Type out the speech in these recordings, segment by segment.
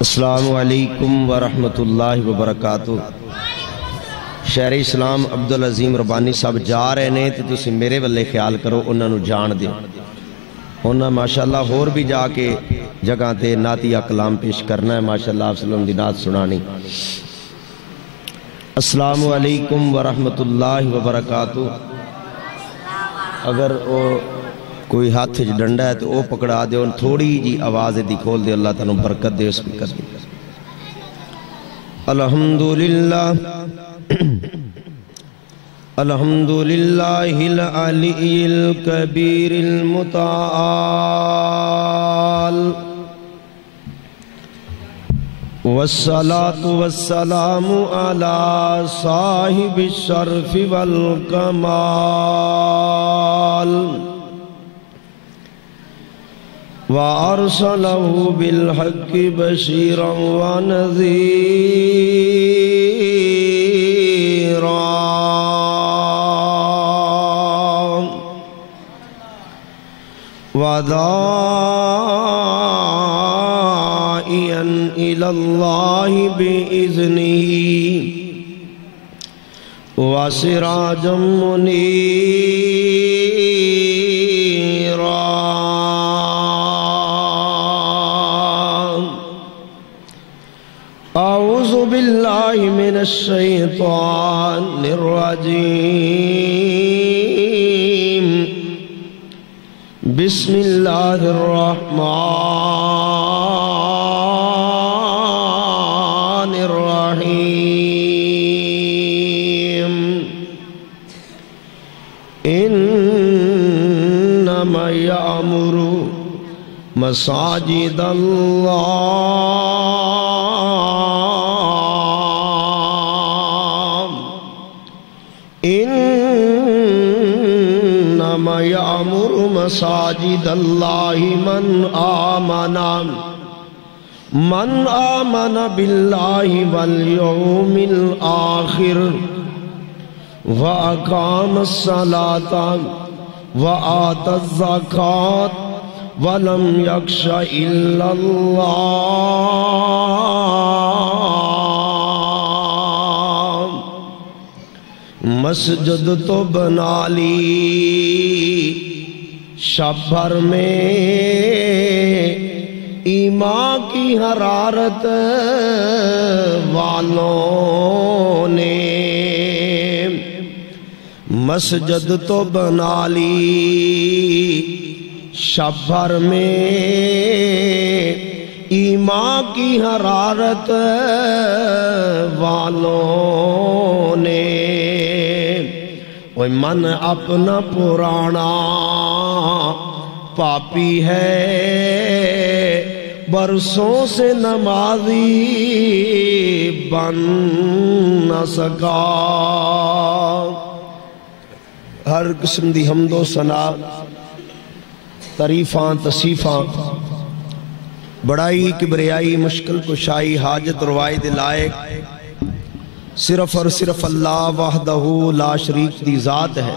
السلام علیکم ورحمۃ اللہ وبرکاتہ۔ شہر اسلام عبدالعظیم ربانی صاحب جا رہے نے تو تسی میرے والے خیال کرو، انہاں نو جان دیو۔ انہاں ماشاءاللہ اور بھی جا کے جگہ تے نعتیہ کلام پیش کرنا ہے، ماشاءاللہ آپ صلی اللہ علیہ وسلم دی نعت سنانی۔ السلام علیکم ورحمۃ اللہ وبرکاتہ۔ اگر کوئی ہاتھ ڈنڈا ہے تو وہ پکڑا دے، تھوڑی جی آواز دی کھول دے، اللہ تعالیٰ برکت دے اس پکر دی۔ الحمدللہ الحمدللہ العلی الکبیر المتعال، والصلاة والسلام علی صاحب الشرف والکمال، وَأَرْسَلَهُ بِالْحَقِّ بَشِيرًا وَنَذِيرًا وَدَاعِيًا إِلَى اللَّهِ بِإِذْنِهِ وَسِرَاجًا مُنِيرًا۔ اعوذ باللہ من الشیطان الرجیم، بسم اللہ الرحمن الرحیم۔ انما یأمر مساجد اللہ انما یأمر مساجد اللہ من آمن باللہ والیوم الآخر وأقام الصلاة وآت الزکاة ولم یخش الا اللہ۔ مسجد تو بنا لی شب بھر میں ایمان کی حرارت والوں نے، مسجد تو بنا لی شب بھر میں ایمان کی حرارت والوں نے۔ وہ من اپنا پرانا پاپی ہے، برسوں سے نمازی بن نہ سکا۔ ہر قسم دی حمد و ثنا، تعریفاں تصیفاں، بڑائی کبریائی مشکل کشائی حاجت روائی دے لائق صرف اور صرف اللہ وحدہ لا شریک دی ذات ہے،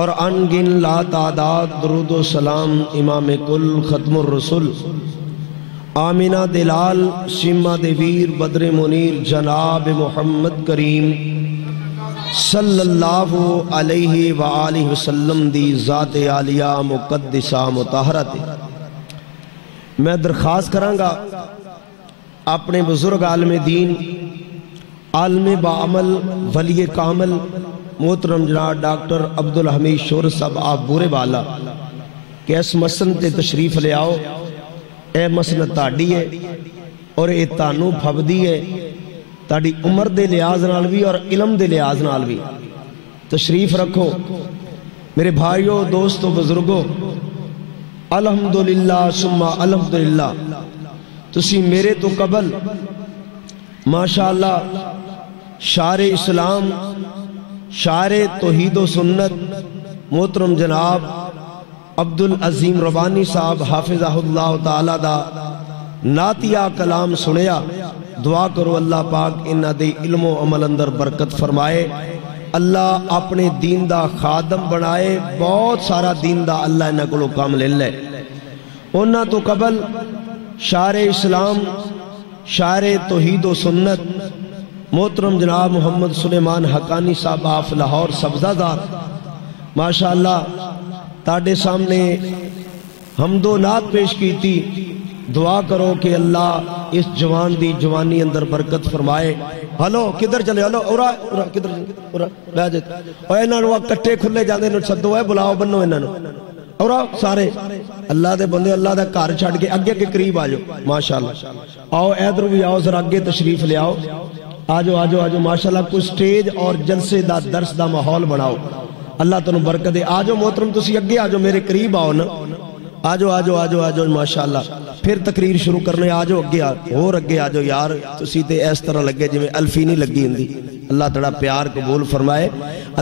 اور انگن لا تعداد درود و سلام امام کل ختم الرسل آمینہ دلال شمہ دویر بدر منیر جناب محمد کریم صلی اللہ علیہ وآلہ وسلم دی ذات عالیہ مقدسہ مطہرت۔ میں درخواست کروں گا اپنے بزرگ عالم دین، عالم باعمل، ولی کامل محترم جناب ڈاکٹر عبدالحمید شور صاحب آپ بورے والا کہ اس مسند تے تشریف لے آؤ۔ اے مسند تاڑی ہے اور اے تانو بھبدی ہے، تاڑی عمر دے لحاظ نال بھی اور علم دے لحاظ نال بھی۔ تشریف رکھو میرے بھائیوں، دوستوں، بزرگوں، الحمدللہ ثم الحمدللہ۔ تسی میرے تو قبل ماشاءاللہ شاعر اسلام، شاعر توحید و سنت محترم جناب عبدالعظیم ربانی صاحب حافظہ اللہ تعالیٰ دا نعتیہ کلام سنیا۔ دعا کرو اللہ پاک انہ دے علم و عمل اندر برکت فرمائے، اللہ اپنے دین دا خادم بنائے، بہت سارا دین دا اللہ انہ کو کام لے لے۔ انہ تو قبل شاعر اسلام، شاعر توحید و سنت محترم جناب محمد سلیمان حقانی صاحب آف لاہور سبزہ دار، ماشاءاللہ تاڑے سامنے حمد و نعت پیش کی تھی۔ دعا کرو کہ اللہ اس جوان دی جوانی اندر برکت فرمائے۔ ہلو کدھر چلے، ہلو اورا کدھر اورا بہ جائے، اور انہاں نو کٹے کھلے جاندے نو چھدو ہے، بلاؤ بنو انہاں نو، اورا سارے اللہ دے بندے اللہ دا گھر چھڈ کے اگے کے قریب آ جاؤ ماشاءاللہ۔ آؤ ادھر بھی آؤ، ذرا اگے تشریف لے آؤ، آجو آجو آجو ماشاءاللہ۔ کوئی سٹیج اور جلسے دا درس دا ماحول بناؤ، اللہ تنو برکت دے۔ آجو محترم تسی اگے آجو، میرے قریب آؤ نا، آجو آجو آجو آجو ماشاءاللہ۔ پھر تقریر شروع کرنے، آجو اگے اور اگے آجو یار، تسی تے اس طرح لگے جو میں الفی نہیں لگی ہندی۔ اللہ تڑا پیار قبول فرمائے،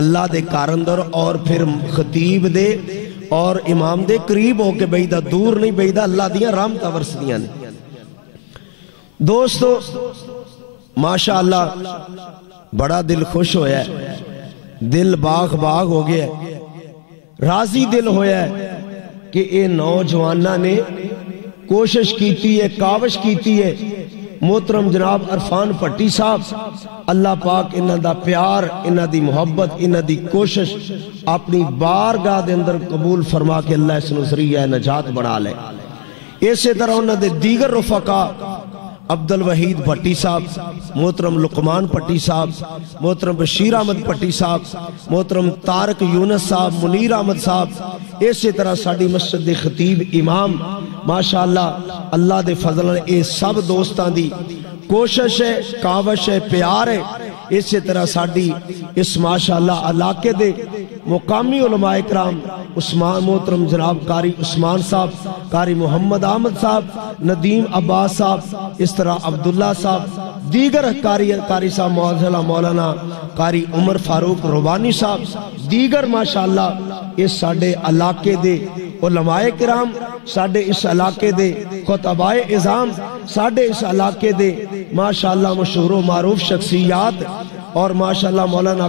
اللہ دے کارندر اور پھر خطیب دے اور امام دے قریب ہو کے بیدہ، دور نہیں بیدہ، اللہ دیاں رحمتہ ورسدیاں نے۔ دوستو ماشاءاللہ بڑا دل خوش ہویا ہے، دل باغ باغ ہو گیا ہے، راضی دل ہویا ہے کہ اے نوجوانہ نے کوشش کیتی ہے، کاوش کیتی ہے۔ محترم جناب عرفان پٹی صاحب، اللہ پاک انہاں دا پیار، انہاں دی محبت، انہاں دی کوشش اپنی بارگاہ دے اندر قبول فرما کے اللہ اس نو ذریعہ نجات بنا لے۔ اسی طرح انہاں دے دیگر رفقا، عبدالوحید بھٹی صاحب، محترم لقمان پٹی صاحب، محترم بشیر احمد پٹی صاحب، محترم طارق یونس صاحب، منیر احمد صاحب، اسی طرح ساڑی مسجد دے خطیب امام، ماشاءاللہ اللہ دے فضل اے سب دوستان دی کوشش ہے، کاوش ہے، پیار ہے۔ اسی طرح ساڑی اس ماشاءاللہ علاقے دے مقامی علماء اکرام، عثمان محترم جناب قاری عثمان صاحب، قاری محمد احمد صاحب، ندیم عباس صاحب، اس طرح عبداللہ صاحب، دیگر قاری صاحب مولانا قاری عمر فاروق روبانی صاحب، دیگر ماشاءاللہ اس ساڑے علاقے دے علماء کرام، ساڑے اس علاقے دے خطباء اعظام، ساڑے اس علاقے دے ماشاءاللہ مشہور و معروف شخصیات، اور ماشاءاللہ مولانا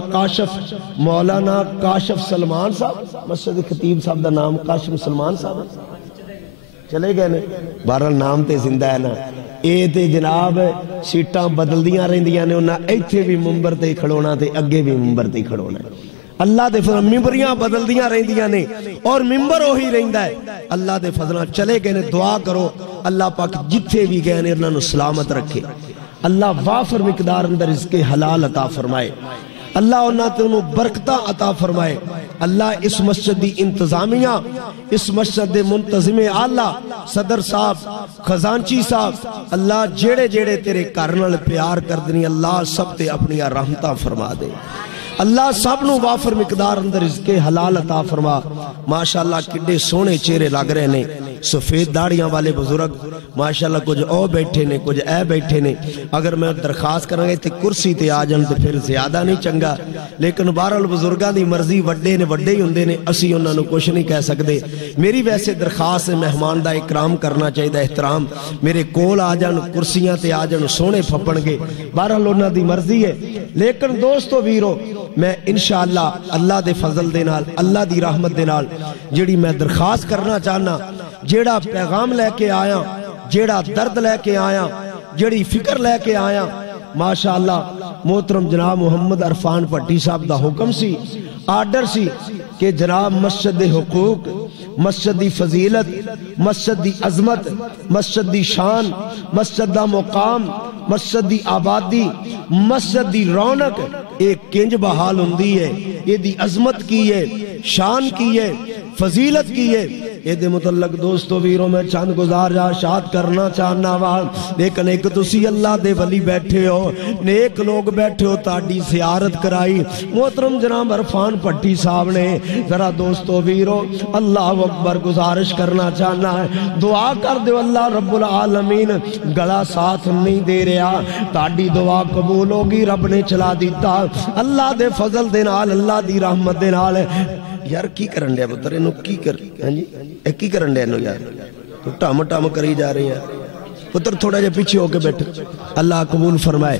کاشف سلمان صاحب، مسجد خطیب صاحب دا نام کاشف سلمان صاحب چلے گئے نے، بہرحال نام تے زندہ ہے نا۔ اے تے جناب سیٹاں بدل دیاں رہندیاں نے، انہاں ایتھے بھی منبر تے کھڑونا تے اگے بھی منبر تے کھڑونا ہے۔ اللہ دے فضل ممبریاں بدل دیاں رہندیاں نے اور ممبر وہی رہندا ہے۔ اللہ دے فضل چلے گئے نے، دعا کرو اللہ پاک جتھے بھی گئے نے انہاں نو سلامت رکھے، اللہ وافر مقدار اندر رزق حلال عطا فرمائے، اللہ انہاں تے انہوں برکتہ عطا فرمائے۔ اللہ اس مسجد دی انتظامیہ، اس مسجد دے منتظم اعلیٰ صدر صاحب، خزانچی صاحب، اللہ جیڑے جیڑے تیرے کارنال پیار کردنی، اللہ سب تے اپنی رحمتہ فرما دے، اللہ سب نو وافر مقدار اندر رزق حلال عطا فرما۔ ماشاءاللہ کڈے سونے چہرے لگ رہے نے، سفید داڑیاں والے بزرگ ماشاءاللہ کچھ او بیٹھے نے، کچھ اے بیٹھے نے۔ اگر میں درخواست کرنا گے تے کرسی تے آ جان تے پھر زیادہ نہیں چنگا، لیکن بہرحال بزرگاں دی مرضی، وڈے نے وڈے ہی ہوندے نے، اسی انہاں نو کچھ نہیں کہہ سکدے۔ میری ویسے درخواست ہے مہمان دا اکرام کرنا چاہیے، احترام، میرے کول آ جان، کرسیاں تے آ جان، سونے پھپن گے، بہرحال انہاں دی مرضی ہے۔ لیکن دوستو ویرو، میں انشاءاللہ اللہ دے فضل دے نال، اللہ دی رحمت دے نال جیڑی میں درخواست کرنا چاہنا، جیڑا پیغام لے کے آیا، جیڑا درد لے کے آیا، جیڑی فکر لے کے آیا، ماشاءاللہ محترم جناب محمد عرفان پٹی صاحب دا حکم سی، آرڈر سی کہ جناب مسجد دی حقوق، مسجد دی فضیلت، مسجد دی عظمت، مسجد دی شان، مسجد دا مقام، مسجد دی آبادی، مسجد دی رونق ایک کنج بحال ہوندی ہے، یہ دی عظمت کی ہے، شان کی ہے، فضیلت کی ہے۔ یہ دے متعلق دوستو ویروں میں چند گزارشات کرنا چاہنا وا، لیکن ایک تسی اللہ دے ولی بیٹھے ہو، نیک لوگ بیٹھے ہو، تاڑی زیارت کرائی محترم جناب عرفان پٹی صاحب نے، ذرا دوستو ویروں اللہ اکبر گزارش کرنا چاہنا ہے، دعا کر دے اللہ رب العالمین گلا ساتھ نہیں دے رہا، تاڑی دعا قبول ہوگی، رب نے چلا دیتا اللہ دے فضل دے نال، اللہ دی رحمت دے نال۔ یار کی کرن دیا پتر انہوں کی کر کی کرن دیا انہوں یار تو ٹام ٹام کری جا رہے ہیں پتر، تھوڑا جا پیچھے ہو کے بیٹھ، اللہ قبول فرمائے۔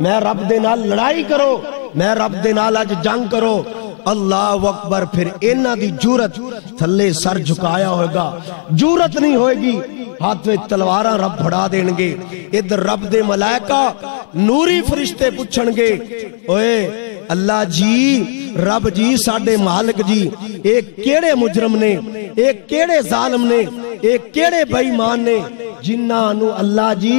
میں رب دے نال لڑائی کرو، میں رب دے نال اج جنگ کرو۔ اللہ اکبر۔ پھر انہاں دی جرت تھلے سر جھکایا ہوگا، جرت نہیں ہوئے گی، ہاتھ میں تلواراں رب پھڑا دین گے۔ ادھر رب دے ملائکہ نوری فرشتے پوچھن گے، اوئے اللہ جی، رب جی، ساڈے مالک جی، ایک کیڑے مجرم نے، ایک کیڑے ظالم نے، ایک کیڑے بے ایمان نے جنہاں نو اللہ جی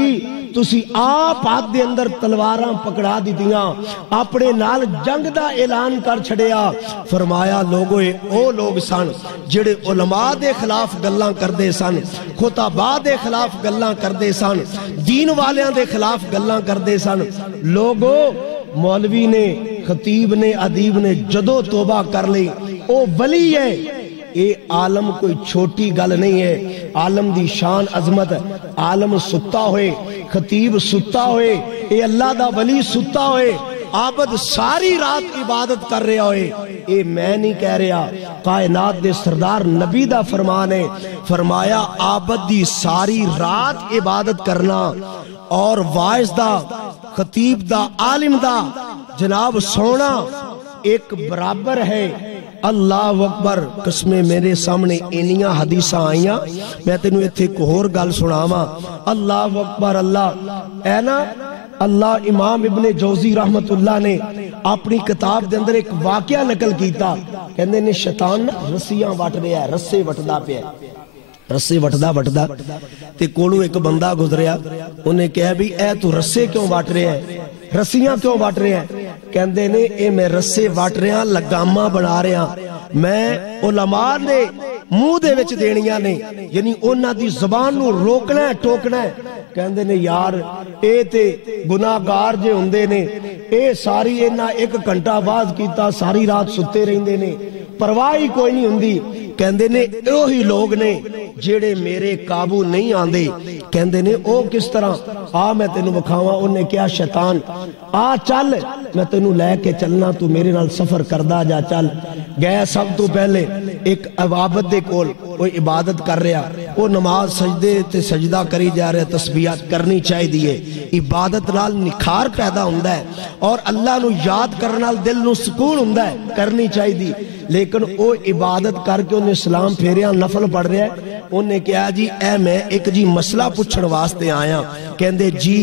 تسی آپ ہاتھ دے اندر تلواراں پکڑا دیتیاں، اپنے نال جنگ دا اعلان کر چھڑیا۔ فرمایا لوگوئے او لوگ سن جڑے علماء دے خلاف گلاں کردے سن، خطباء دے خلاف گلاں کردے سن، دین والیاں دے خلاف گلاں کردے سن۔ لوگو مولوی نے، خطیب نے، ادیب نے جدو توبہ کر لی، او ولی ہے۔ اے عالم کوئی چھوٹی گل نہیں ہے، عالم دی شان عظمت، عالم ستا ہوئے، خطیب ستا ہوئے، اے اللہ دا ولی ستا ہوئے، عابد ساری رات عبادت کر رہا ہوئے، اے میں نہیں کہہ رہا، کائنات دے سردار نبی دا فرمان ہے، فرمایا عابد دی ساری رات عبادت کرنا اور وائز دا، خطیب دا، عالم دا جناب سونا ایک برابر ہے۔ اللہ اکبر۔ قسمیں میرے سامنے انیاں حدیثاں آئیاں، میں تینوں ایتھے ایک اور گل سناواں۔ اللہ اکبر۔ اللہ اے نا، اللہ امام ابن جوزی رحمت اللہ نے اپنی کتاب دے اندر ایک واقعہ نقل کیتا، کہندے نے شیطان رسیاں وٹ رہا ہے، رسے وٹدا پیا، رسے وٹدا وٹدا تے کولوں ایک بندہ گزریا، انہیں کہا بھی اے تو رسے کیوں وٹ رہا ہے، رسیاں کیوں وٹ رہے ہیں؟ کہندے نے اے میں رسے وٹ رہا، لگاماں بنا رہا، میں علماء نے منہ دے وچ دینیاں نے، یعنی انہاں دی زبان نو روکنا ہے، ٹوکنا ہے۔ کہندے نے یار اے تے گناہگار جے ہوندے نے، اے ساری انہاں ایک گھنٹہ واز کیتا، ساری رات ستے رہندے نے، پرواہی کوئی نہیں ہوندی۔ کہندے نے اوہی لوگ نے جیڑے میرے قابو نہیں آندے۔ کہندے نے او کس طرح؟ آ میں تینوں بکھاواں۔ انہیں کیا شیطان آ چل، میں تینوں لے کے چلنا، تو میرے نال سفر کردہ جا، چل گیا۔ سب تو پہلے ایک عبادت دے کول، وہ عبادت کر رہا، وہ نماز سجدے تے سجدہ کری جا رہا، تسبیحات کرنی چاہی دیئے، عبادت نال نکھار پیدا ہوندہ ہے اور اللہ نو یاد کرنا دل نو سکون ہوندہ ہے، کرنی چاہی دی۔ لیکن وہ عبادت کر کے انہیں سلام پھیریاں نفل پڑھ رہا ہے۔ انہیں کہا جی اے میں ایک جی مسئلہ پوچھن واسطے آیا۔ کہندے جی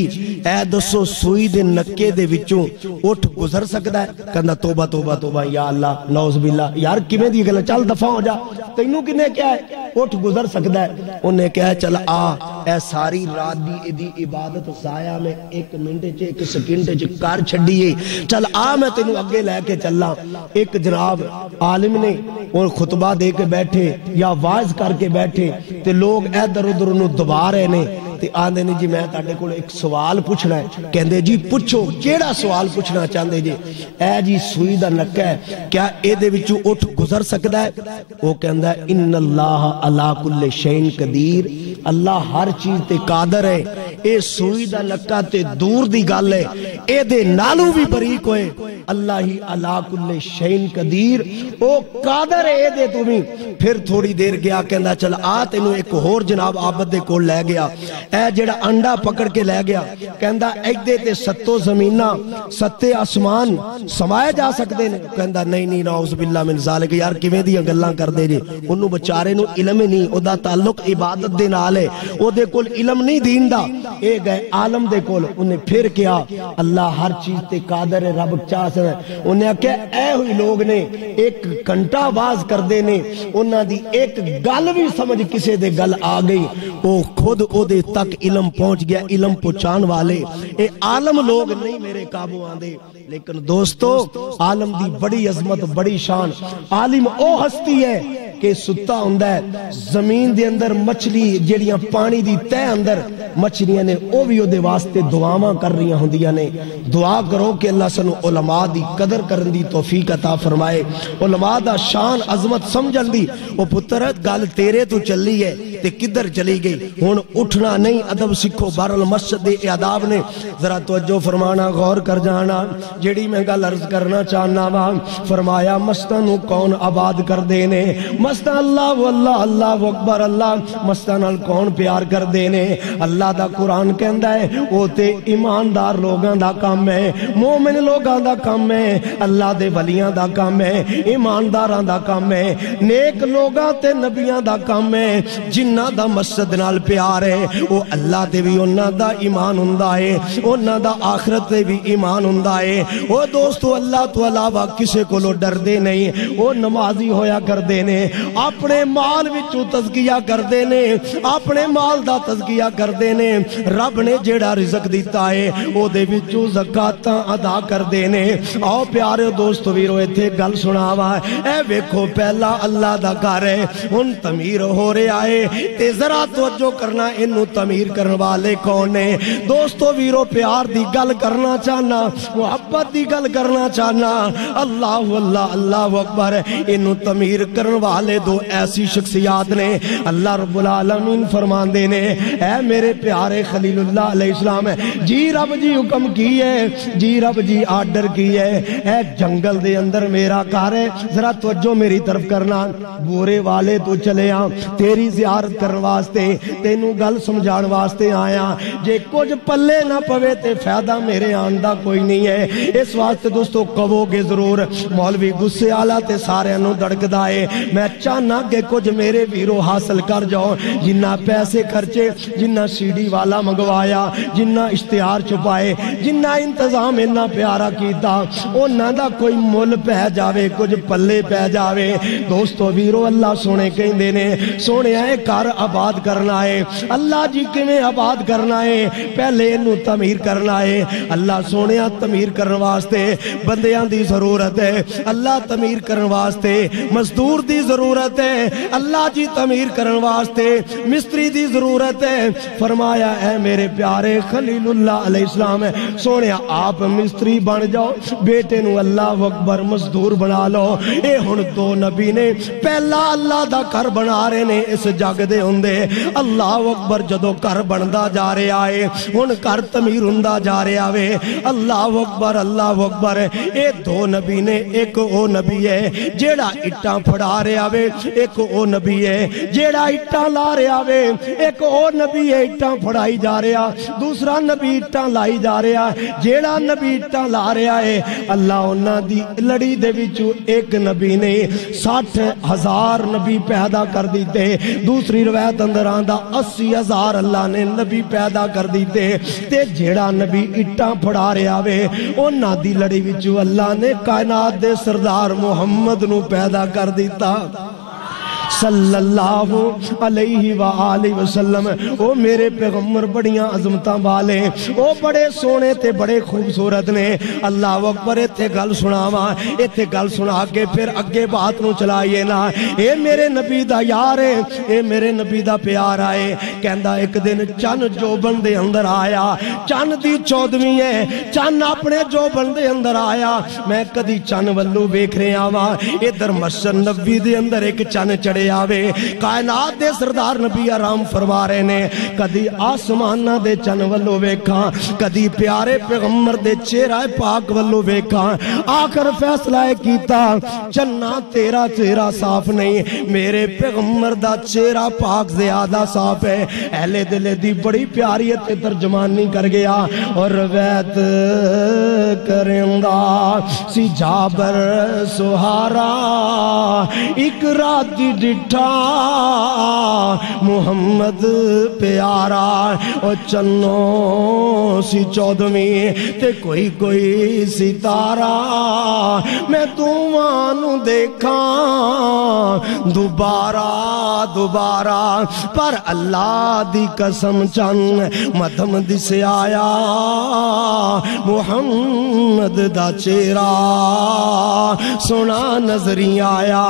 اے دسو سوئی دے نکے دے وچوں اٹھ گزر سکتا ہے؟ کہندا توبہ توبہ توبہ یا اللہ نعوذ باللہ، یار کیویں دی گل، چل دفع ہو جا، تینوں کنے کیا ہے اٹھ گزر سکتا ہے؟ انہیں کہا چل آ، اے ساری رات دی عبادت ضائع میں ایک منٹ چ ایک سیکنڈ چ کر چھڈیے، چل آ میں تینوں اگے لے کے چلا۔ ایک جناب عالم نے اور خطبہ دے کے بیٹھے یا واعظ کر کے بیٹھے تے لوگ ادھر ادھر انہوں دبا رہے نے تے آندے نے جی میں تاڈے کول ایک سوال پوچھنا ہے۔ کہندے جی پوچھو، کیڑا سوال پوچھنا چاہندے جی؟ اے جی سوئی دا نکا ہے، کیا اے دے وچوں اٹھ گزر سکدا ہے؟ وہ کہندا ہے ان اللہ علی کل شیء قدیر، اللہ ہر چیز تے قادر ہے۔ اے سوئی دا نکا تے دور دی گل ہے، اے دے نالوں بھی بریک ہوئے، اللہ ہی علی کل شیء قدیر، او قادر ہے اے دے تمہیں۔ پھر تھوڑی دیر گیا، کہندا چل آ تینوں ایک اور جناب عابد دے کول لے گیا۔ اے جڑا انڈا پکڑ کے لے گیا، کہندا ایدے تے ستو زمیناں ستے آسمان سمائے جا سکتے نے؟ کہندا نہیں نہیں نعوذ باللہ من ذالک، یار کیویں دیاں گلاں کردے جے؟ انہوں بچارے نو علم ہی نہیں، او دا تعلق عبادت دے نال ہے، او دے کول علم نہیں دین دا۔ اے گئے عالم دے کول، انہیں پھر کیا اللہ ہر چیز تے قادر ہے، رب چاہ سکتا ہے۔ انہیں کہا اے ہوئی لوگ نے ایک گھنٹہ باز کر دے نے، انہاں دی ایک گل بھی سمجھ کسے دے گل آ گئی، او خود او دے تک علم پہنچ گیا، علم پہنچان والے اے عالم لوگ نہیں میرے قابو آندے۔ لیکن دوستو عالم دی بڑی عظمت، بڑی شان، عالم او ہستی ہے کہ ستا ہوندہ ہے زمین دے اندر مچھلی جڑیاں پانی دی تہ اندر مچھلیاں نے، او بھی او دے واسطے دعاواں کر رہی ہوندیاں نے۔ دعا کرو کہ اللہ سنو علماء دی قدر کرن دی توفیق عطا فرمائے، علماء دا شان عظمت سمجھن دی۔ او پتر گل تیرے تو چلی ہے، تے کدھر چلی گئی. ہن اٹھنا نہیں, ادب سکھو. بہرحال مسجد دے آداب نے, ذرا توجہ فرمانا, غور کر جانا. جیڑی میں گل عرض کرنا چاہنا وا, فرمایا مسجداں نو کون آباد کر دے نے؟ مسجداں اللہ واللہ اللہ اکبر اللہ, مسجداں نال کون پیار کر دے نے؟ اللہ دا قرآن کہندا ہے او تے ایماندار لوگاں دا کام ہے, مومن لوگاں دا کام ہے, اللہ دے ولیاں دا کام ہے, ایمانداراں دا کام ہے, نیک لوگاں تے نبیاں دا کام ہے. جنہاں دا مسجد نال پیار ہے او اللہ تے بھی انہاں دا ایمان ہوندا ہے, انہاں دا آخرت تے بھی ایمان ہوندا ہے. او دوستو اللہ تو علاوہ کسے کولو ڈردے نہیں, او نمازی ہویا کردے نے, اپنے مال وچوں تزکیہ کردے نے, اپنے مال دا تزکیہ کردے نے. رب نے جیڑا رزق دیتا ہے او دے وچوں زکاتاں ادا کردے نے. آؤ پیارے دوستو ویرو ایتھے گل سناوا, اے ویکھو پہلا اللہ دا گھر ہے, ہن تعمیر ہو رہا ہے تے ذرا توجہ کرنا, اینو تعمیر کرن والے کون نے؟ دوستو ویرو پیار دی گل کرنا چاہنا, محبت دی گل کرنا چاہنا. اللہ اللہ اللہ اکبر. اینو تعمیر کرن والے دو ایسی شخصیات نے. اللہ رب العالمین فرماندے نے, اے میرے پیارے خلیل اللہ علیہ السلام, جی رب جی حکم کی ہے, جی رب جی آرڈر کی ہے, اے جنگل دے اندر میرا گھر ہے. ذرا توجہ میری طرف کرنا, بورے والے تو چلے آ تیری زیارت کرن واسطے, تینوں گل سمجھان واسطے آیا. جے کچھ پلے نہ پوے تے فائدہ میرے آن دا کوئی نہیں ہے. اس واسطے دوستو کہو گے ضرور, مولوی غصے آلا تے سارے نو دڑکدا ہے. میں چاہنا کہ کچھ میرے ویرو حاصل کر جاؤ, جنہ پیسے خرچے, جنہ سی ڈی والا منگوایا, جنہ اشتہار چھپائے, جنہ انتظام اتنا پیارا کیتا, انہاں دا کوئی مل پہ جاوے, کچھ پلے پہ جاوے. دوستو ویرو اللہ سونے کہندے نے, سونے آئے گھر آباد کرنا ہے. اللہ جی کیویں آباد کرنا ہے؟ پہلے انہوں تعمیر کرنا ہے. اللہ سونے تعمیر کرن واسطے بندیاں دی ضرورت ہے, اللہ تعمیر کرن واسطے مزدور دی ضرورت ہے, اللہ جی تعمیر کرن واسطے مستری دی ضرورت ہے. فرمایا اے میرے پیارے خلیل اللہ علیہ السلام, سونے آپ مستری بن جاؤ, بیٹے نو اللہ اکبر مزدور بنا لو. اے ہن دو نبی نے پہلا اللہ دا گھر بنا رہے نے اس جگ دے ہوندے. اللہ اکبر. جدو گھر بندا جا رہا ہے, ہن گھر تعمیر ہوندا جا رہا وے. اللہ اکبر اللہ اکبر. اے دو نبی نے, ایک او نبی ہے جیڑا اٹاں پھڑا رہا وے, ایک او نبی ہے جیڑا اٹاں لا رہا وے, ایک او نبی ہے اٹاں پھڑائی جا رہا, دوسرا نبی اٹاں لائی جا رہا. جیڑا نبی اٹاں لا رہا ہے, اللہ انہاں دی لڑی دے وچوں ایک نبی نے 60,000 نبی پیدا کر دیتے. دوسری روایت اندر آندا 80,000 اللہ نے نبی پیدا کر دیتے. تے جیڑا نبی اٹاں پھڑا رہا وے, انہاں دی لڑی وچوں اللہ نے کائنات دے سردار محمد نو پیدا کر دیتا صلی اللہ علیہ وآلہ وسلم. او میرے پیغمبر بڑیاں عظمتاں والے, او بڑے سونے تے بڑے خوبصورت نے. اللہ اکبر. ایتھے گل سناواں, ایتھے گل سنا کے پھر اگے بات نو چلائیے نا. اے میرے نبی دا یار ہے, اے میرے نبی دا پیار آئے. کہندا ایک دن چن جوبن دے اندر آیا, چن دی 14ویں ہے, چن اپنے جوبن دے اندر آیا. میں کدی چن ولو ویکھ رہا وا, ادھر مسجد نبوی دے اندر ایک چن چڑھے آوے. کائنات دے سردار نبی آرام فرما رہے نے, کدی آسمانہ دے چن ولو ویکھاں, کدی پیارے پیغمبر دے چہرہ پاک ولو ویکھاں. آخر فیصلہ کیتا, چنہ تیرا چہرہ صاف نہیں, میرے پیغمبر دا چہرہ پاک زیادہ صاف ہے. اہل دل دی بڑی پیاریت ترجمانی کر گیا اور روایت کرندا سی جابر سہارا, ایک رات ڈٹھا محمد پیارا. او چنوں سی 14ویں تے کوئی کوئی ستارہ, میں دوانو دیکھاں دوبارہ دوبارہ. پر اللہ دی قسم چن مدھم دسے آیا محمد دا چہرہ سونا نظری آیا.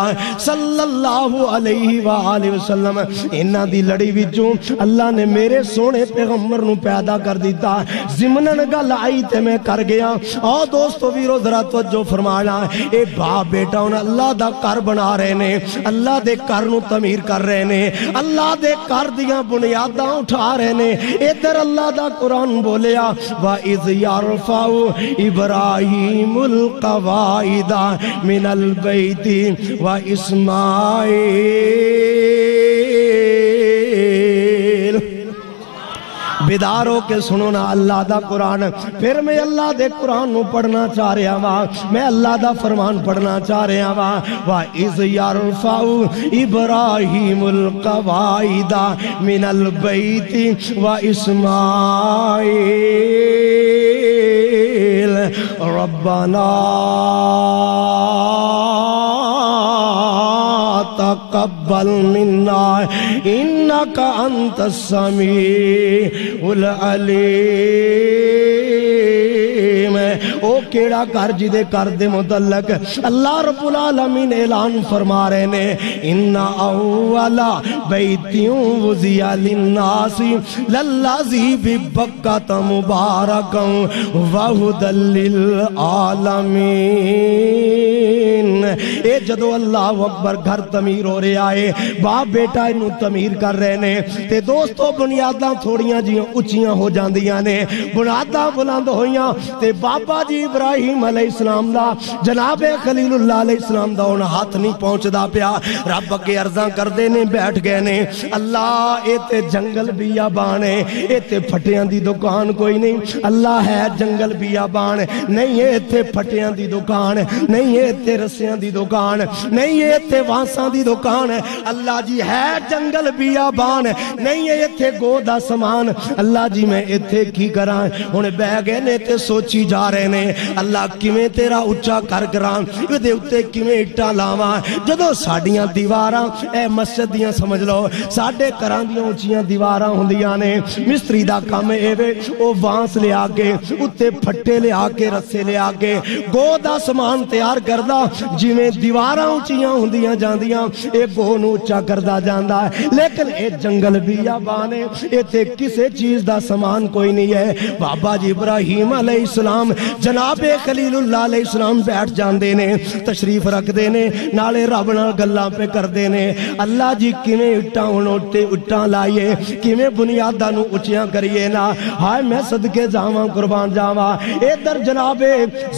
صلی اللہ علیہ وآلہ وسلم انہاں دی لڑی وچوں اللہ نے میرے سونے پیغمبر نو پیدا کر دیتا ضمناً گل آئی تے میں کر گیا اور دوستو ویرو ذرا توجہ فرمانا اے باپ بیٹا انہاں اللہ دا گھر بنا رہے نے اللہ دے گھر نو تعمیر کر رہے نے اللہ دے گھر دیاں بنیاداں اٹھا رہے نے ادھر اللہ دا قرآن بولیا وَإِذْ يَرْفَعُ إِبْرَاهِيمُ الْقَوَاعِدَ مِنَ الْبَيْتِ وَإِسْمَاعِيلَ بیدار ہو کے سنو نا اللہ دا قرآن پھر میں اللہ دے قرآن نو پڑھنا چاہ رہا ہاں میں اللہ دا فرمان پڑھنا چاہ رہا ہاں وَإِذْ يَرْفَعُ إِبْرَاهِيمُ الْقَوَاعِدَ مِنَ الْبَيْتِ وَإِسْمَاعِيلَ رَبَّنَا تقبل منا انك انت السميع العليم او کیڑا کر جی دے کر دے متعلق اللہ رب العالمین اعلان فرما رہے نے ان اولا بیتیوں وزیا للناس للذی ببکۃ مبارکا وہدی للعالمین اے جدو اللہ اکبر گھر تعمیر ہو رہے آئے باپ بیٹا انہوں تعمیر کر رہے نے تے دوستو بنیاداں تھوڑیاں جی اچھیاں ہو جاندیاں نے بنیاداں بلند ہویاں تے بابا جی ابراہیم علیہ السلام دا جناب خلیل اللہ علیہ السلام دا انہاں ہاتھ نہیں پہنچ دا پیا رب کے عرضاں کر دینے بیٹھ گئے نے اللہ اے تے جنگل بیابان ہے اے تے پھٹیاں دی دکان کوئی نہیں اللہ ہے جنگل بیابان نہیں اے تے پھٹیاں دی دکان نہیں اے تے رسیاں دی دکان نہیں اے تے وانساں دی دکان اللہ جی ہے جنگل بیابان نہیں اے تے گو دا سامان اللہ جی میں اتھے کی کران انہیں بہ گئے نے تے سوچی جا رہے نے اللہ کیویں تیرا اچھا کر کران دے اتے کیویں اٹا لاواں جدو ساڑیاں دیواراں اے مسجد دیاں سمجھ لو ساڑے کران دیاں اچھیاں دیواراں ہوندیاں نے مستری دا کام ایوے او وانس لے آگے اتے پھٹے لے آگے رسے لے آگے گو دا سامان تیار کردہ جویں دیواراں اچھیاں ہوندیاں جاندیاں اے گو نو اچھا کردہ جاندہ ہے لیکن اے جنگل بیابانے اے تے کسے چیز دا سامان کوئی نہیں ہے بابا جی ابراہیم علیہ السلام جناب خلیل اللہ علیہ السلام بیٹھ جاندے نے تشریف رکھ دینے نالے رب نال گلاں پہ کر دینے اللہ جی کیویں اٹھاں انوٹے اٹھاں لائیے کیویں بنیاداں نو اچھیاں کریے نا ہائے میں صدقے جاواں قربان جاواں ادھر جناب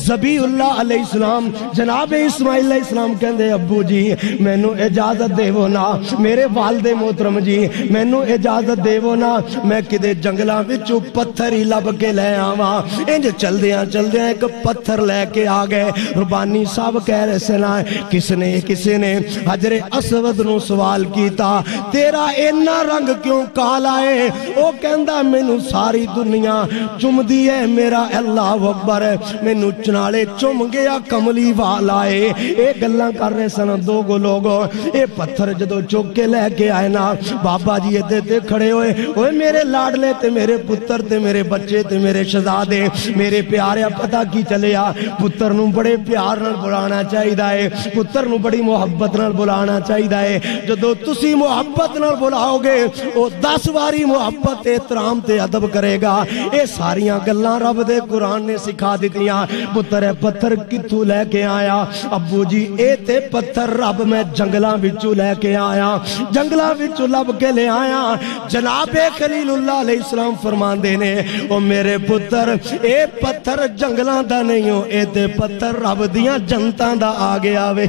ذبی اللہ علیہ السلام جناب اسماعیل علیہ السلام کہندے ابو جی میں نو اجازت دے وہ نا میرے والد محترم جی میں نو اجازت دے وہ نا میں کدے جنگلاں وچوں پتھر ہی لب کے لے آواں انج چل دیاں ایک پتھر لے کے آگئے ربانی صاحب کہہ رہے سے نا کسی نے حجر اسود نو سوال کیتا تیرا اینا رنگ کیوں کالا ہے او کہندہ میں نو ساری دنیا چم دی ہے میرا اللہ اکبر ہے میں نو چنالے چم گیا کملی والا ہے اے گلاں کر رہے سن دو گو لوگو اے پتھر جدو چوک کے لے کے آئے نا بابا جی دیتے کھڑے ہوئے اوے میرے لاڈلے تے میرے پتر تے میرے بچے تے میرے شہزادے میرے پیارے پتہ کی چلے آ پتر نو بڑے پیار نال بلانا چاہیے ہے پتر نو بڑی محبت نال بلانا چاہیے ہے جدو تسی محبت نال بلاؤ گے او 10 باری محبت احترام تے ادب کرے گا اے ساریاں گلاں رب دے قرآن نے سکھا دتیاں پتر پتھر کتھوں لے کے آیا ابو جی اے تے پتھر رب میں جنگلاں وچوں لے کے آیا جنگلاں وچوں لب کے لے آیا جناب خلیل اللہ علیہ السلام فرماندے نے او میرے پتر اے پتھر جنگلاں دا نہیں ہو اے تے پتھر رب دیاں جنتاں دا آگے آوے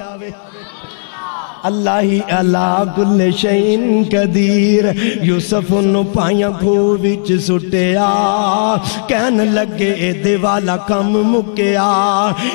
اللہ ہی اللہ کل شئین قدیر یوسف نو پائیاں کھو وچ سٹیا کہن لگے اے دے والا کم مکیا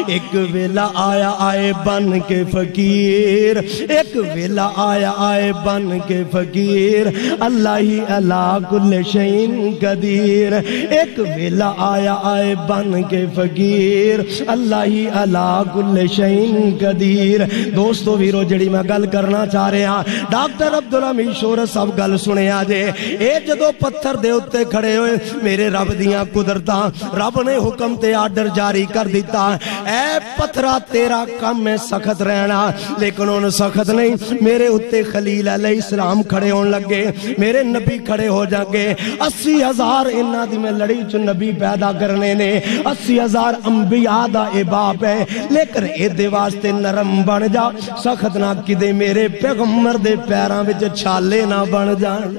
ایک ویلا آیا آئے بن کے فقیر ایک ویلا آیا آئے بن کے فقیر اللہ ہی اللہ کل شئین قدیر ایک ویلا آیا آئے بن کے فقیر اللہ ہی اللہ کل شئین قدیر دوستو ویرو جڑی میں گل گل کرنا چاہ رہے ہیں ڈاکٹر عبدالحمید شورت صاحب گل سنے آجے اے جدو پتھر دے اتے کھڑے ہوئے میرے رب دیاں قدرتاں رب نے حکم تے آرڈر جاری کر دیتا اے پتھرا تیرا کم میں سخت رہنا لیکن انہوں سخت نہیں میرے اتے خلیل علیہ السلام کھڑے ہون لگے میرے نبی کھڑے ہو جاگے 80,000 انہاں دی میں لڑی چو نبی پیدا کرنے نے 80,000 انبیاء دا عباب ہے لیکن اے دے واسطے نرم بن جا سخت نہ کدے میرے پیغمبر دے پیراں وچ چھالے نہ بن جان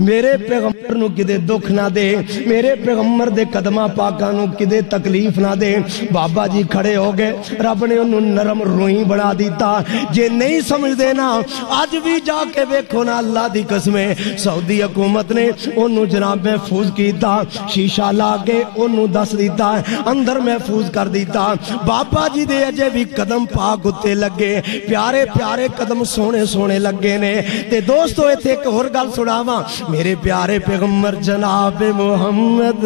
میرے پیغمبر نو کدے دکھ نہ دے میرے پیغمبر دے قدمہ پاکاں نو کدے تکلیف نہ دے بابا جی کھڑے ہو گئے رب نے انہوں نرم روئی بنا دیتا جے نہیں سمجھ دینا آج بھی جا کے بیکھو نا اللہ دی قسمیں سعودی حکومت نے انہوں جناب محفوظ کیتا شیشہ لا کے انہوں دس دیتا اندر محفوظ کر دیتا بابا جی دے اجے بھی قدم پاک اتے لگے پیارے پیارے قدم سونے سونے لگے نے تے دوستو ایتھے ایک اور گل سناواں میرے پیارے پیغمبر جناب محمد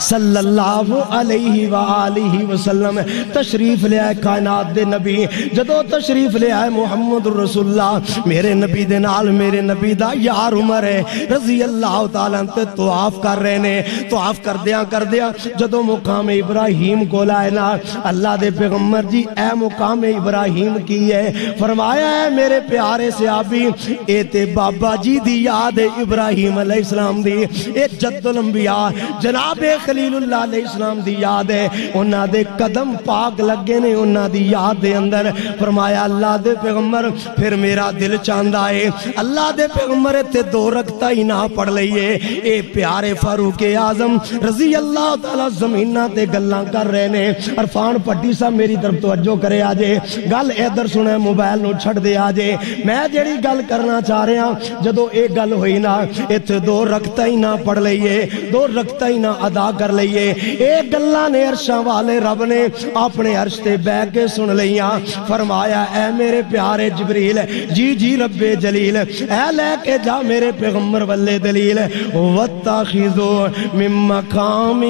صلی اللہ علیہ وآلہ وسلم تشریف لے آئے کائنات دے نبی جدو تشریف لے آئے محمد رسول اللہ میرے نبی دے نال میرے نبی دا یار عمر ہے رضی اللہ تعالیٰ تے طواف کر رہے نے طواف کر دیا جدو مقام ابراہیم کو لائے نا اللہ دے پیغمبر جی اے مقام ابراہیم کی ہے فرمایا ہے میرے پیارے صحابی اے تے بابا جی دی یاد ابراہیم علیہ السلام دی اے جد الانبیاء جناب خلیل اللہ علیہ السلام دی یاد ہے انہاں دے قدم پاک لگے نے انہاں دی یاد دے اندر فرمایا اللہ دے پیغمبر پھر میرا دل چاندہ ہے اللہ دے پیغمبر تے 2 رکعتاں ہی نہ پڑھ لئیے اے پیارے فاروق اعظم رضی اللہ تعالی زمینہ تے گلاں کر رہے نے عرفان پٹی صاحب میری طرف توجہ کرے آجے گل ادھر سنے موبائل نو چھڑ دے آجے میں جیڑی گل کرنا چاہ رہے ہیں جدو ایک گل ہوئی نا ایتھے 2 رکعتاں ہی نہ پڑھ لئیے 2 رکعتاں ہی نہ ادا کر لئیے ایک اللہ نے عرشاں والے رب نے اپنے عرش تے بے کے سن لیاں فرمایا اے میرے پیارے جبریل جی رب جلیل اے لے کے جا میرے پیغمبر والے دلیل وَاتَّخِذُوا مِن مَّقَامِ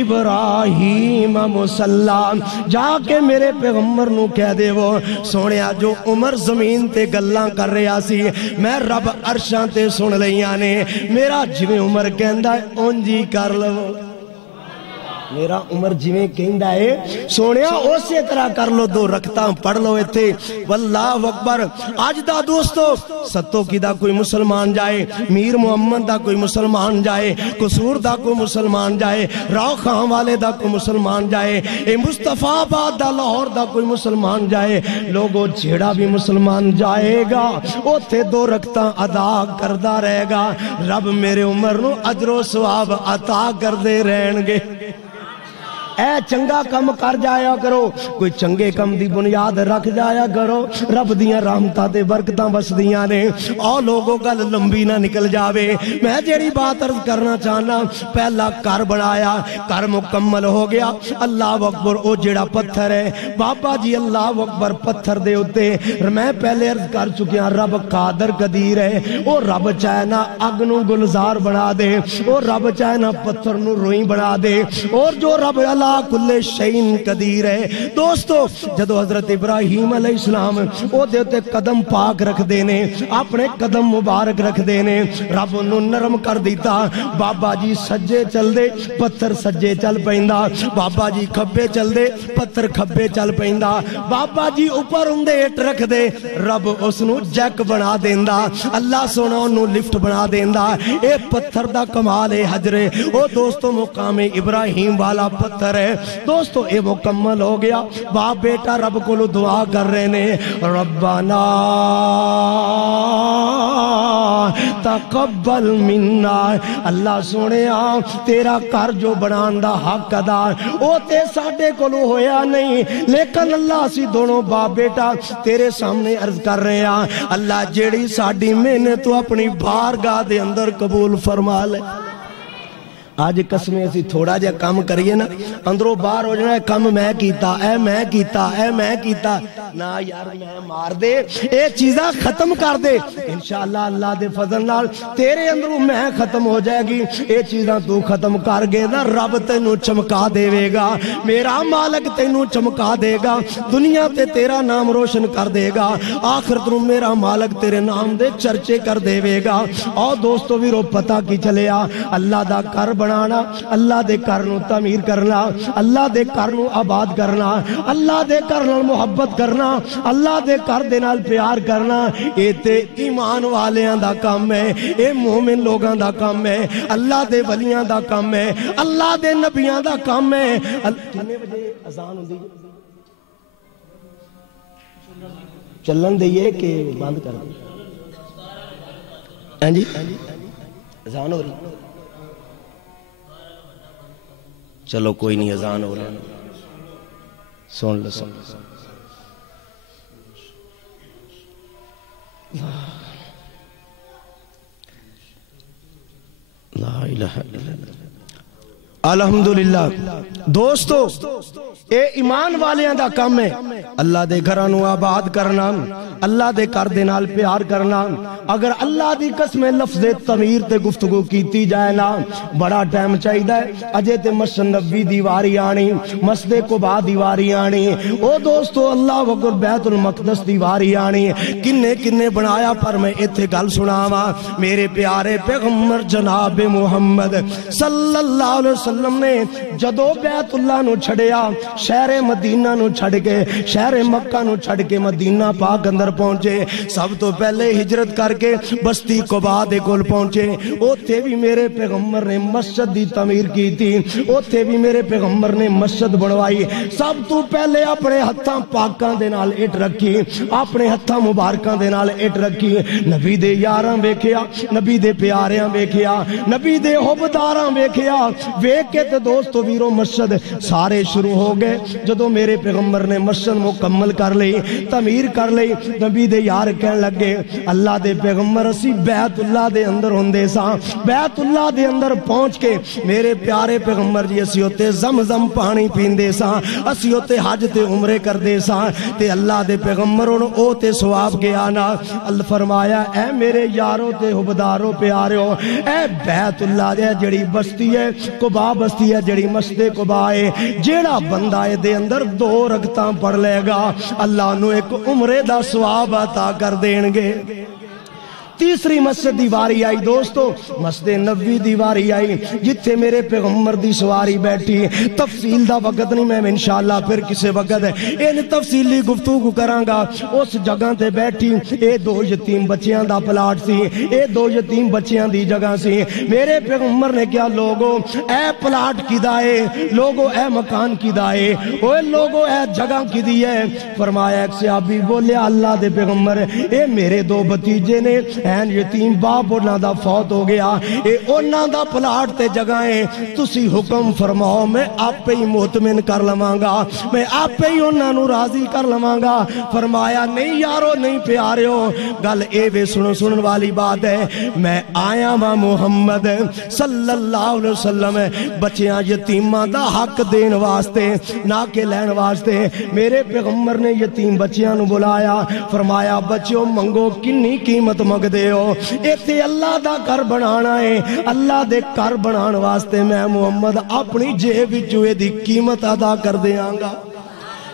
ابراہیم مُصَلًّى جا کے میرے پیغمبر نو کہہ دے وہ سونیا جو عمر زمین تے گلاں کر رہا سی میں رب عرشاں تے سن لیاں نے میرا جویں عمر کہندا ہے اونجی کر لو میرا عمر جویں کہندا ہے سونیا اسی طرح کر لو 2 رکعتاں پڑھ لو ایتھے واللہ اکبر اج دا دوستو ستو کی دا کوئی مسلمان جائے میر محمد دا کوئی مسلمان جائے قصور دا کوئی مسلمان جائے راو خان والے دا کوئی مسلمان جائے اے مصطفیٰ آباد دا لاہور دا کوئی مسلمان جائے لوگو جیڑا بھی مسلمان جائے گا اوتھے 2 رکعتاں ادا کردہ رہے گا رب میرے عمر نو اجر و ثواب عطا کر دے رہن گے اے چنگا کم کر جایا کرو کوئی چنگے کم دی بنیاد رکھ جایا کرو رب دیاں رحمتاں تے برکتاں بس دیاں نے اور لوگوں گل لمبی نہ نکل جاوے میں جیڑی بات عرض کرنا چاہنا پہلا کر بنایا کر مکمل ہو گیا اللہ اکبر او جیڑا پتھر ہے بابا جی اللہ اکبر پتھر دے ہوتے میں پہلے عرض کر چکیاں رب قادر قدیر ہے او رب چاہے نا اگ نو گلزار بنا دے او رب چاہے نا پتھر نو روئی بنا دے اور جو رب اللہ کل شئین قدیر ہے دوستو جدو حضرت ابراہیم علیہ السلام او دیتے قدم پاک رکھ دینے اپنے قدم مبارک رکھ دینے رب انہوں نرم کر دیتا بابا جی سجے چل دے پتھر سجے چل پہندا بابا جی کھبے چل دے پتھر کھبے چل پہندا بابا جی اوپر اندے اٹ رکھ دے رب اس نو جیک بنا دیندا اللہ سونا انہوں لفٹ بنا دیندا اے پتھر دا کمال ہے حجرے او دوستو مقام ابراہیم والا پتھر ہے دوستو اے مکمل ہو گیا باپ بیٹا رب کو لو دعا کر رہے نے ربنا تقبل منا اللہ سونے تیرا کر جو بنان دا حق ادا او تے ساڑھے کو لو ہویا نہیں لیکن اللہ سی دونوں باپ بیٹا تیرے سامنے عرض کر رہے ہیں اللہ جیڑی ساڑھی میں نے تو اپنی بارگاہ دے اندر قبول فرما لے آج قسمیں اسی تھوڑا جا کام کریے نا اندروں باہر ہو جانا ہے کم میں کیتا اے میں کیتا نا یار میں مار دے اے چیزاں ختم کر دے انشاءاللہ اللہ دے فضل نال تیرے اندروں میں ختم ہو جائے گی اے چیزاں تو ختم کر گے نا رب تینوں چمکا دے گا میرا مالک تینوں چمکا دے گا دنیا تے تیرا نام روشن کر دے گا آخرت نوں میرا مالک تیرے نام دے چرچے کر دے گا اور دوستو بھی رو پتہ کی چلیا اللہ دا کر بنانا اللہ دے کر نوں تعمیر کرنا اللہ دے کر نوں آباد کرنا اللہ دے کر نال محبت کرنا اللہ دے کر دے نال پیار کرنا اے تے ایمان والیاں دا کام ہے اے مومن لوگاں دا کام ہے اللہ دے ولیاں دا کام ہے اللہ دے نبیاں دا کام ہے کتنے بجے اذان ہوندی چلن دئیے کہ بند کر دیں جی اذان ہو رہی چلو کوئی نہیں اذان ہو رہا سن لو لا الہ الا اللہ الحمدللہ دوستو اے ایمان والیاں دا کام ہے اللہ دے گھراں نوں آباد کرنا اللہ دے کر دے نال پیار کرنا اگر اللہ دی قسم لفظ تعمیر تے گفتگو کیتی جائے نا بڑا ٹائم چاہیدا ہے اجے تے مسجد نبوی دیواری آنی مسجد قباء دیواری آنی او دوستو اللہ اکبر بیت المقدس دیواری آنی کنے بنایا پر میں ایتھے گل سناواں میرے پیارے پیغمبر جناب محمد صلی اللہ علیہ وسلم نے جدو بیت اللہ نو چھڑیا شہر مدینہ نو چھڑ کے شہر مکہ نو چھڑ کے مدینہ پاک اندر پہنچے سب تو پہلے ہجرت کر کے بستی قباء دے کول پہنچے اوتھے بھی میرے پیغمبر نے مسجد دی تعمیر کی تھی اوتھے بھی میرے پیغمبر نے مسجد بنوائی سب تو پہلے اپنے ہتھاں پاکاں دے نال اٹ رکھی اپنے ہتھاں مبارکاں دے نال اٹ رکھی نبی دے یاراں ویکھیا نبی دے پیاریاں ویکھیا نبی دے حبداراں ویکھیا ویکھ کے تے دوستو ویرو مسجد سارے شروع ہو گئے جدو میرے پیغمبر نے مسجد مکمل کر لئی تعمیر کر لئی نبی دے یار کہن لگے اللہ دے پیغمبر اسی بیت اللہ دے اندر ہوندے ساں بیت اللہ دے اندر پہنچ کے میرے پیارے پیغمبر جی اسی ہوتے زمزم پانی پیندے ساں اسی ہوتے حج تے عمرے کر دے ساں تے اللہ دے پیغمبر انہوں او تے سواب گیا نا اللہ فرمایا اے میرے یاروں تے حبداروں پیاریوں اے بیت اللہ دے جڑی بستی ہے قباء بستی ہے جڑی مسجد قباء ہے جیڑا بندہ دے اندر 2 رکعتاں پڑھ لے گا اللہ نو ایک عمرے دا ثواب عطا کر دین گے تیسری مسجد دیواری آئی دوستو مسجد نبوی دیواری آئی جتھے میرے پیغمبر دی سواری بیٹھی تفصیل دا وقت نہیں میں انشاءاللہ پھر کسے وقت ہے ان تفصیلی گفتگو کرانگا اس جگہ تے بیٹھی اے 2 یتیم بچیاں دا پلاٹ سی اے 2 یتیم بچیاں دی جگہ سی میرے پیغمبر نے کیا لوگو اے پلاٹ کی دائے لوگو اے مکان کی دائے اوے لوگو اے جگہ کی دی ہے فرمایا ایک صحابی بولے اللہ دے پیغمبر اے میرے 2 بھتیجے نے این یتیم باپ انہاں دا فوت ہو گیا اے انہاں دا پلاٹ تے جگہیں تسی حکم فرماؤ میں آپ پہ ہی مطمئن کر لمانگا میں آپ پہ ہی انہاں نو راضی کر لمانگا فرمایا نہیں یارو نہیں پیاریو گل اے وے سنن والی بات ہے میں آیا ماں محمد صلی اللہ علیہ وسلم بچیاں یتیماں دا حق دین واسطے نہ کہ لین واسطے میرے پیغمبر نے یتیم بچیاں نو بلایا فرمایا بچیوں منگو کنی قیمت مگ دے ہو ایتھے اللہ دا کر بنانا ہے اللہ دے کر بنان واسطے میں محمد اپنی جیب وچوں دی قیمت ادا کر دیاں گا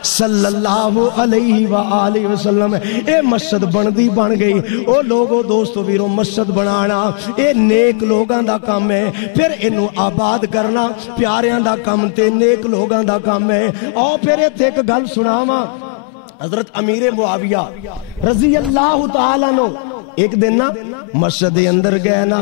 صلی اللہ علیہ وآلہ وسلم اے مسجد بندی بن گئی او لوگو دوستو ویرو مسجد بنانا اے نیک لوگاں دا کام ہے پھر انو آباد کرنا پیاریاں دا کام تے نیک لوگاں دا کام ہے اور پھر ایتھے ایک گل سناواں حضرت امیر معاویہ رضی اللہ تعالیٰ نو ایک دن نا مسجد اندر گئے نا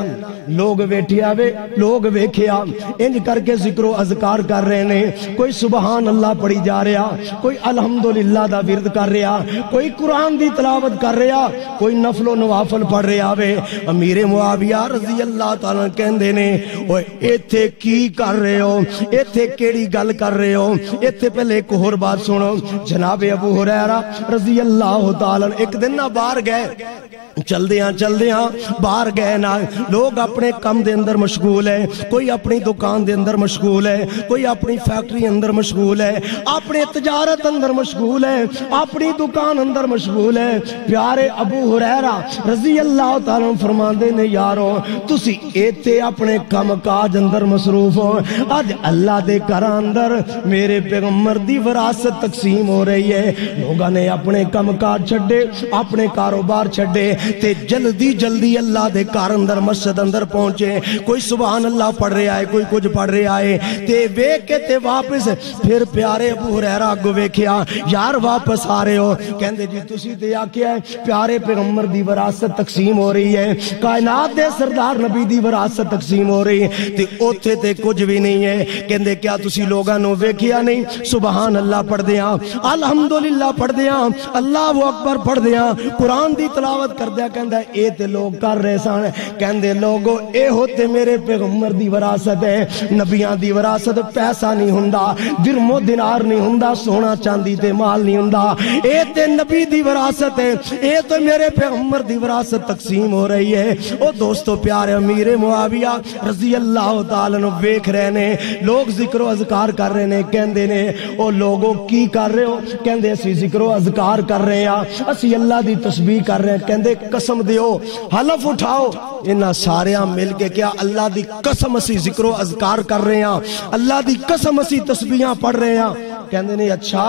لوگ بیٹھی آوے لوگ ویکھیا انج کر کے ذکر و اذکار کر رہے نے کوئی سبحان اللہ پڑھی جا رہا کوئی الحمدللہ دا ورد کر رہا کوئی قرآن دی تلاوت کر رہا کوئی نفل و نوافل پڑھ رہا وے امیر معاویہ رضی اللہ تعالیٰ کہندے نے اوے ایتھے کی کر رہے ہو ایتھے کیڑی گل کر رہے ہو ایتھے پہلے ایک اور بات سنو جناب ابو ہریرہ رضی اللہ تعالیٰ ایک دن نہ باہر گئے چل دیاں باہر گئے نا لوگ اپنے کم دے اندر مشغول ہے، کوئی اپنی دکان دے اندر مشغول ہے، کوئی اپنی فیکٹری اندر مشغول ہے، اپنے تجارت اندر مشغول ہے، اپنی دکان اندر مشغول ہے۔ پیارے ابو ہریرہ رضی اللہ تعالیٰ فرماندے نے یارو تسی ایتھے اپنے کم کاج اندر مصروف ہو، آج اللہ دے گھر اندر میرے پیغمبر دی وراثت تقسیم ہو رہی ہے۔ لوگوں نے اپنے کم کاج چھڈے، اپنے کاروبار چھڈے تے جلدی جلدی اللہ دے گھر اندر مسجد اندر پہنچے، کوئی سبحان اللہ پڑھ رہا ہے، کوئی کچھ پڑھ رہا ہے تے ویکھ کے تے واپس پھر پیارے ابو ہریرہ اگوں ویکھیا یار واپس آ رہے ہو، کہندے جی تسی تے آکھیا ہے پیارے پیغمبر دی وراثت تقسیم ہو رہی ہے، کائنات دے سردار نبی دی وراثت تقسیم ہو رہی ہے تے اوتھے تے کچھ بھی نہیں ہے، کہندے کیا تسی لوگاں نو ویکھیا نہیں سبحان اللہ پڑھ دیاں، الحمدللہ پڑھ دیاں، اللہ اکبر پڑھ دیاں، قرآن دی تلاوت کر دیا، کہندہ اے تے لوگ کر رہے سان، کہندے لوگو اے ہوتے میرے پیغمبر دی وراثت ہے، نبیان دی وراثت پیسہ نہیں ہندہ، درم و دینار نہیں ہندہ، سونا چاندی تے مال نہیں ہندہ، اے تے نبی دی وراثت ہے، اے تو میرے پیغمبر دی وراثت تقسیم ہو رہی ہے۔ او دوستو پیارے امیر معاویہ رضی اللہ تعالیٰ نے ویکھ رہے نے لوگ ذکر و اذکار کر رہے نے، کہندے نے او لوگوں کی کر رہے ہو، کہندے اسی ذکر و اذکار کر رہے ہیں، اسی اللہ دی تسبیح کر رہے ہیں، کہندے قسم دیو حلف اٹھاؤ انہاں ساریاں مل کے کیا اللہ دی قسم اسی ذکر و اذکار کر رہے ہیں، اللہ دی قسم اسی تسبیحاں پڑھ رہے ہیں، کہندے نے اچھا،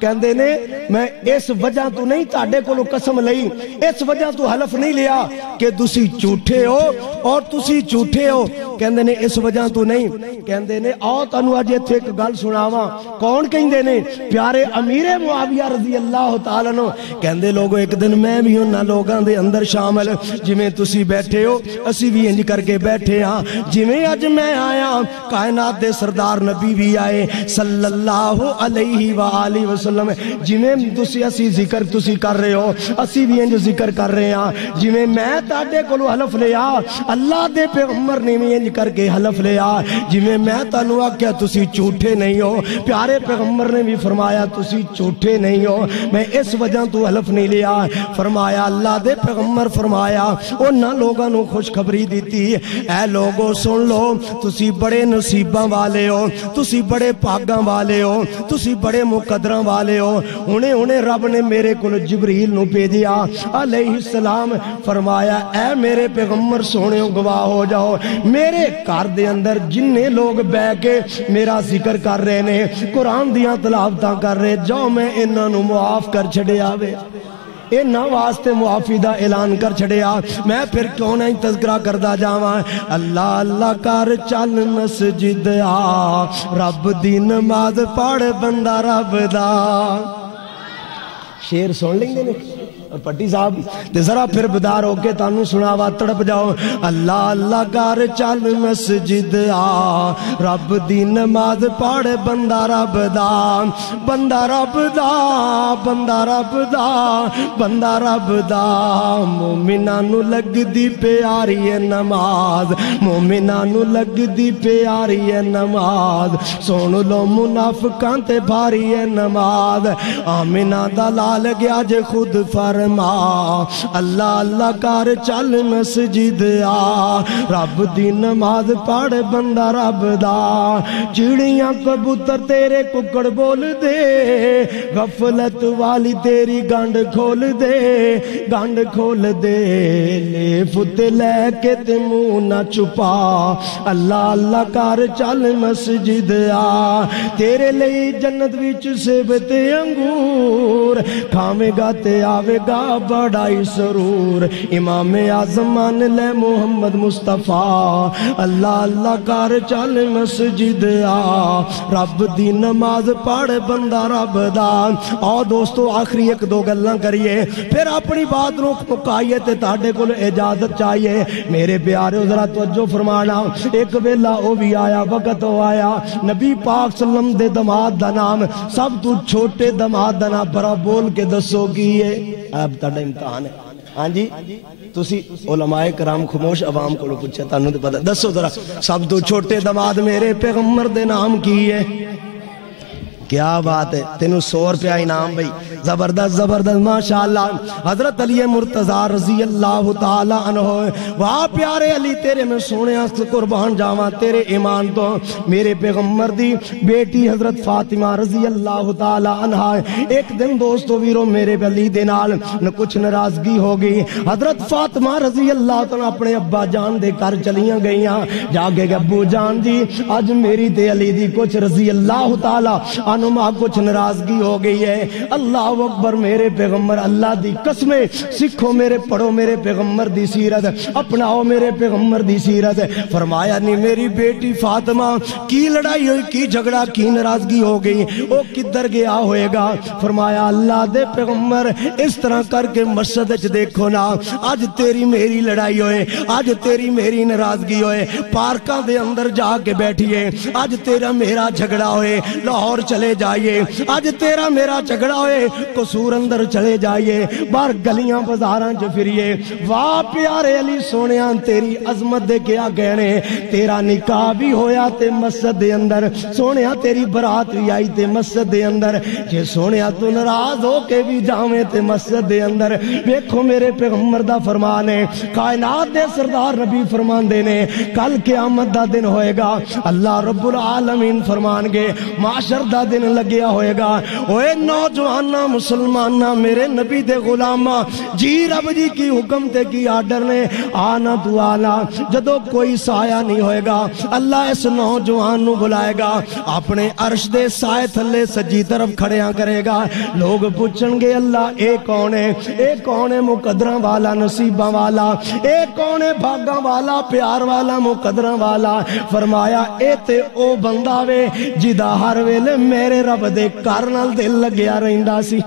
کہندے نے میں اس وجہ تو نہیں تاڑے کو قسم لئی، اس وجہ تو حلف نہیں لیا کہ تسی جھوٹے ہو اور تسی جھوٹے ہو، کہندے نے اس وجہ تو نہیں، کہندے نے آؤ تانوں اج ایتھے ایک گل سناواں، کون کہندے نے پیارے امیر معاویہ رضی اللہ تعالیٰ عنہ، کہندے لوگوں ایک دن میں بھی انہاں لوگاں دے اندر شامل جویں تسی بیٹھے ہو اسی بھی انج کر کے بیٹھے ہاں، جویں اج میں آیا کائنات دے سردار نبی بھی آئے صلی اللہ علیہ وآلہ وسلم، جویں تسی اسی ذکر تسی کر رہے ہو اسی بھی انج ذکر کر رہے ہیں، جویں میں تاڑے کولوں حلف لیا اللہ دے پیغمبر نے بھی انج کر کے حلف لیا، جویں میں تانوں آکھیا تسی جھوٹے نہیں ہو، پیارے پیغمبر نے بھی فرمایا تسی جھوٹے نہیں ہو، میں اس وجہ تو حلف نہیں لیا، فرمایا اللہ دے پیغمبر فرمایا انہاں لوگاں نو خوشخبری دیتی، اے لوگو سن لو تسی بڑے نصیباں والے ہو، تسی بڑے پاگاں والے ہو، تسی بڑے مقدراں والے ہو، انہیں رب نے میرے کل جبریل نو بھیجیا علیہ السلام، فرمایا اے میرے پیغمبر سونےو گواہ ہو جاؤ، میرے گھر دے اندر جننے لوگ بے کے میرا ذکر کر رہے نے قرآن دیاں تلاوتاں کر رہے جاؤ میں انہاں نو معاف کر چھڑے آوے، انہاں واسطے معافی دا اعلان کر چھڑیا، میں پھر کیوں نہیں تذکرہ کردہ جاواں، اللہ اللہ کر چل مسجد آ رب دی نماز پڑھ بندہ رب دا، شیر سن لیں گے اور پٹی صاحب تے ذرا پھر بدار ہو کے تانوں سناوا تڑپ جاؤ، اللہ اللہ کر چل مسجد آ رب دی نماز پڑھ بندہ رب دا، بندہ رب دا، بندہ رب دا، بندہ رب دا، مومناں نو لگ دی پیاری ہے نماز، مومناں نو لگ دی پیاری ہے نماز، سن لو منافقاں تے بھاری ہے نماز، آمنہ دا لال گیا جے خود فرما، اللہ اللہ کر چل مسجد آ رب دی نماز پڑھ بندہ رب دا، چڑیاں کبوتر تیرے ککڑ بول دے، غفلت والی تیری گنڈ کھول دے، گنڈ کھول دے، لے فت لے کے تے منہ نہ چھپا، اللہ اللہ کر چل مسجد آ، تیرے لئی جنت وچ سیب تے انگور، کھاویں گا تے آوے گا بڑائی سرور، امام اعظم مان لے محمد مصطفیٰ، اللہ اللہ کر چل مسجد آ رب دی نماز پڑھ بندہ رب دا۔ آؤ دوستو آخری ایک دو گلاں کریے پھر اپنی بات نو مکائیے تے تاڑے کول اجازت چاہیے، میرے پیارے ذرا توجہ فرمانا، ایک ویلا او بھی آیا وقت ہو آیا نبی پاک صلی اللہ علیہ وسلم دے دماد دا نام سب تو چھوٹے دماد دا نام برا بول کے دسو کیے، اب تاڑا امتحان ہے، ہاں جی تسی علماء کرام خموش عوام کو پوچھا تانوں تے پتہ دسو ذرا سب تو چھوٹے دماد میرے پیغمبر دے نام کی ہے، کیا بات ہے، تینوں 100 روپیہ انعام بھئی، زبردست زبردست ماشاءاللہ۔ حضرت علی مرتضی رضی اللہ تعالیٰ عنہ، واہ پیارے علی تیرے میں سونے قربان جاواں تیرے ایمان تو۔ میرے پیغمبر دی بیٹی حضرت فاطمہ رضی اللہ تعالیٰ عنہ، ایک دن دوستو ویرو میرے علی دے نال کچھ ناراضگی ہو گئی۔ حضرت فاطمہ رضی اللہ تعالیٰ اپنے ابا جان دے کر چلیاں گئیاں، جا کے ابو جان جی آج میری تے علی دی کچھ رضی اللہ تعالیٰ عنہ کچھ ناراضگی ہو گئی ہے۔ اللہ اکبر، میرے پیغمبر اللہ دی قسمیں سکھو میرے پڑھو میرے پیغمبر دی سیرت، اپناؤ میرے پیغمبر دی سیرت۔ فرمایا نہیں میری بیٹی فاطمہ کی لڑائی ہوئی، کی جھگڑا، کی ناراضگی ہو گئی، او کدھر گیا ہوئے گا؟ فرمایا اللہ دے پیغمبر اس طرح کر کے مسجد وچ دیکھو نا، آج تیری میری لڑائی ہوئے، آج تیری میری ناراضگی ہوئے، پارکاں دے اندر جا کے بیٹھیے، آج تیرا میرا جھگڑا ہوئے لاہور چلے جائیے، آج تیرا میرا جھگڑا ہوئے قصور اندر چلے جائیے، باہر گلیاں بازاراں چ پھریے۔ واہ پیارے علی سونیاں تیری عظمت دے کیا کہنے، تیرا نکاح بھی ہویا تے مسجد دے اندر، سونیاں تیری برات بھی آئی تے مسجد دے اندر، کہ سونیاں تو ناراض ہو کے بھی جاویں تے مسجد دے اندر۔ دیکھو میرے پیغمبر دا فرمان ہے، کائنات دے سردار نبی فرمان دے نے کل قیامت دا دن ہوئے گا، اللہ رب العالمین فرمان گے معاشر دا دن لگیا ہوئے گا، اوے نوجوانہ مسلمانہ میرے نبی دے غلامہ جی رب جی کی حکم تے کی آرڈر نے آنا تو آنا، جدو کوئی سایہ نہیں ہوئے گا اللہ اس نوجوان نو بلائے گا، اپنے عرش دے سائے تھلے سجی طرف کھڑیاں کرے گا، لوگ پوچھن گے اللہ اے کون ہے، اے کون ہے مقدراں والا نصیباں والا، اے کون ہے بھاگاں والا پیار والا مقدراں والا؟ فرمایا اے تے او بندہ وے جدا ہر ویلے میرے رب دے کار نال دل لگیا رہندا سی۔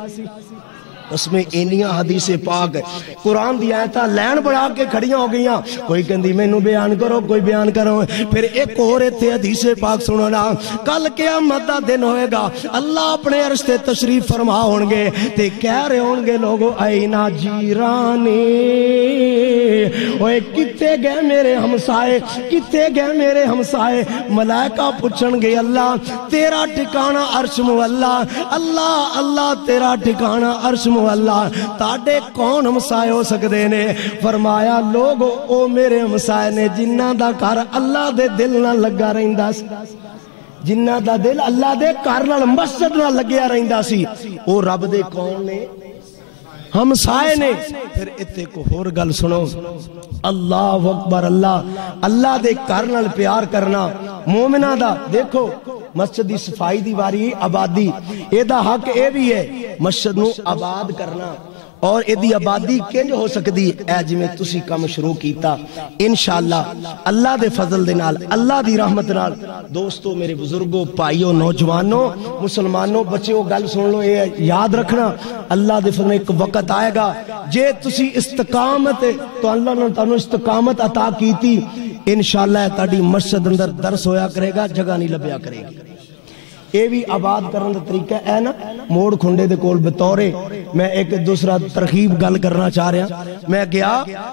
اس میں انیاں حدیث پاک قرآن دی آیتاں لین بڑھا کے کھڑیاں ہو گئیاں، کوئی کہندی مینوں بیان کرو، کوئی بیان کرو، پھر ایک اور ایتھے حدیث پاک سنو نا، کل قیامت دا دن ہوئے گا، اللہ اپنے عرش تے تشریف فرما ہون گے تے کہہ رہے ہون گے لوگو اینا جیرانی، اوے کتے گئے میرے ہمسائے، کتے گئے میرے ہمسائے؟ ملائکہ پوچھن گے اللہ تیرا ٹھکانہ عرش مولا، اللہ اللہ تیرا ٹھکانہ عرش اللہ، تاڑے کون ہمسائے ہو سکتے نے؟ فرمایا لوگ او میرے ہمسائے نے جنہ دا کار اللہ دے دل نہ لگا رہندا سی، جنہ دا دل اللہ دے کار نال مسجد نہ لگیا رہندا سی، او رب دے کون نے؟ ہمسائے نے۔ پھر اتنے کو اور گل سنو، اللہ اکبر، اللہ دے کار نال پیار کرنا مومنہ دا، دیکھو مسجد دی صفائی دی واری آبادی، اے دا حق اے بھی ہے مسجد نو آباد کرنا، اور اے دی آبادی کنج ہو سکتی اے جی میں تسی کام شروع کیتا انشاءاللہ اللہ دے فضل دے نال، اللہ دی رحمت نال۔ دوستو میرے بزرگوں پائیوں نوجوانوں مسلمانوں بچیوں گل سن لو، اے یاد رکھنا اللہ دے فضل ایک وقت آئے گا جے تسی استقامت تو اللہ نے تانوں استقامت عطا کیتی، انشاءاللہ تاڑی مسجد اندر درس ہویا کرے گا، جگہ نہیں لبیا کرے گی۔ اے بھی آباد کرنے دا طریقہ ہے نا، موڑ کھنڈے دے کول بطورے میں ایک دوسرا ترغیب گل کرنا چاہ رہا، میں گیا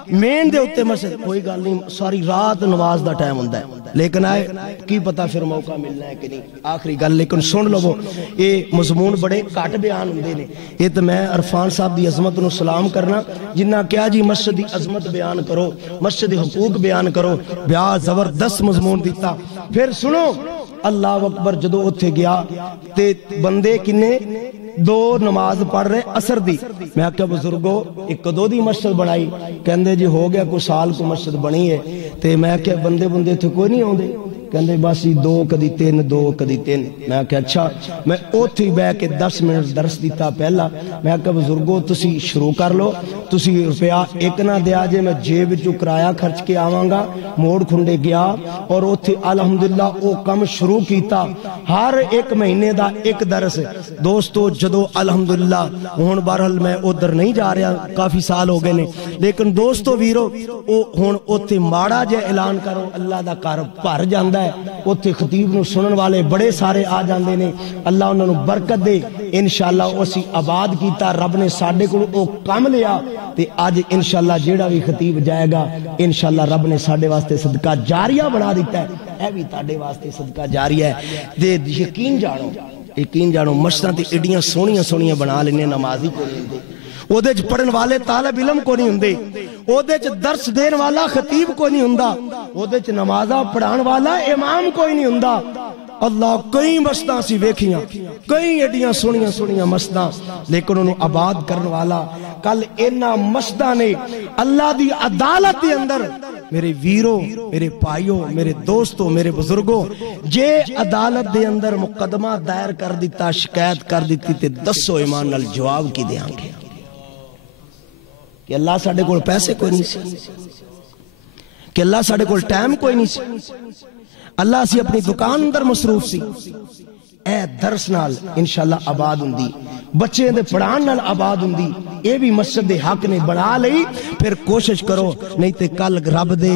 مین دے اتے مسجد، کوئی گل نہیں ساری رات نماز دا ٹائم ہوندہ ہے، لیکن آئے کی پتا پھر موقع ملنا ہے کہ نہیں، آخری گل لیکن سن لو اے مضمون بڑے کٹ بیان ہوندے نے، یہ تو میں عرفان صاحب دی عظمت نو سلام کرنا جنہ کیا جی مسجد دی عظمت بیان کرو، مسجد دی حقوق بیان کرو، بیا زبردست مضمون دیتا۔ پھر سنو اللہ اکبر، جدو اتھے گیا تے بندے کنے دو نماز پڑھ رہے عصر دی، میں کہا بزرگو ایک دو دی مسجد بنائی، کہندے جی ہو گیا کوئی سال کو مسجد بنی ہے، تے میں کہا بندے تھے کوئی نہیں ہوندے، کہندے باسی دو کدی تین، دو کدی تین، میں کہا اچھا، میں اوتھی بے کے 10 منٹ درس دیتا پہلا، میں کہا بزرگو تسی شروع کر لو، تسی روپیہ ایک نہ دیا جے، میں جیب جو کرایہ خرچ کے آواں گا، موڑ کھنڈے گیا اور اوتھی الحمدللہ او کم شروع کیتا، ہر ایک مہینے دا ایک درس۔ دوستو جدو الحمدللہ ہون بارحال میں ادھر نہیں جا رہا، کافی سال ہو گئے نے، لیکن دوستو ویرو ہون اوتھے ماڑا جے اعلان کرو اللہ دا کار بھر جاندا ہے، اوتھے خطیب نو سنن والے بڑے سارے آ جاندے نے، اللہ انہاں نو برکت دے، انشاءاللہ اسی آباد کیتا، رب نے ساڈے کول او کم لیا تے اج انشاءاللہ جیڑا بھی خطیب جائے گا انشاءاللہ رب نے ساڈے واسطے صدقہ جاریہ بنا دیتا ہے، اے بھی تاڈے واسطے صدقہ جاریہ ہے۔ دے یقین جانو یقین جانو مسجداں تے ایڈیاں سونیاں سونیاں بنا لینے نمازی کو نہیں ہوندے اودے چ پڑھن والے طالب علم کو نہیں ہوندے اودے چ درس دین والا خطیب کو نہیں ہوندا اودے چ نمازاں پڑھان والا امام کوئی نہیں ہوندا اللہ کئی مسجداں سی ویکھیاں کئی ایڈیاں سونیاں سونیاں مسجداں لیکن انہوں آباد کرن والا کل انہاں مسجداں نے اللہ دی عدالت دے اندر میرے ویرو میرے پائیو میرے دوستو میرے بزرگوں جے عدالت دے اندر مقدمہ دائر کر دیتا شکایت کر دیتی تے دسو ایمان نال جواب کی دیاں گے کہ اللہ ساڑھے کول پیسے کوئی نہیں سی کہ اللہ ساڑھے کول ٹائم کوئی نہیں سی اللہ سی اپنی دکان اندر مصروف سی اے درس نال انشاءاللہ آباد ہوندی بچے دے پڑھان نال آباد ہوندی اے بھی مسجد دے حق نے بنا لئی پھر کوشش کرو نہیں تے کل رب دے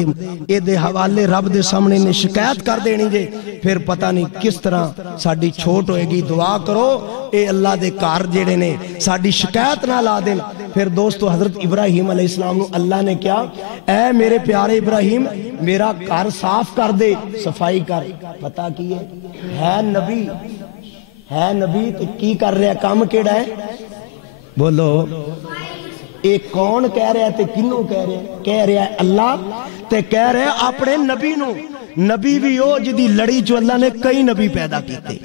اے دے حوالے رب دے سامنے نے شکایت کر دینی جے پھر پتہ نہیں کس طرح ساڑی چھوٹ ہوئے گی دعا کرو اے اللہ دے کار جیڑے نے ساڑی شکایت نہ لا دیں پھر دوستو حضرت ابراہیم علیہ السلام اللہ نے کیا اے میرے پیارے ابراہیم میرا کار صاف کر دے صفائی کر پتہ کی ہے نبی تو کی کر رہا ہے کام کیڑا ہے بولو ایک کون کہہ رہا ہے تے کنوں کہہ رہا ہے اللہ تے کہہ رہا ہے اپنے نبی نو نبی بھی ہو جدی لڑی جو اللہ نے کئی نبی پیدا کیتے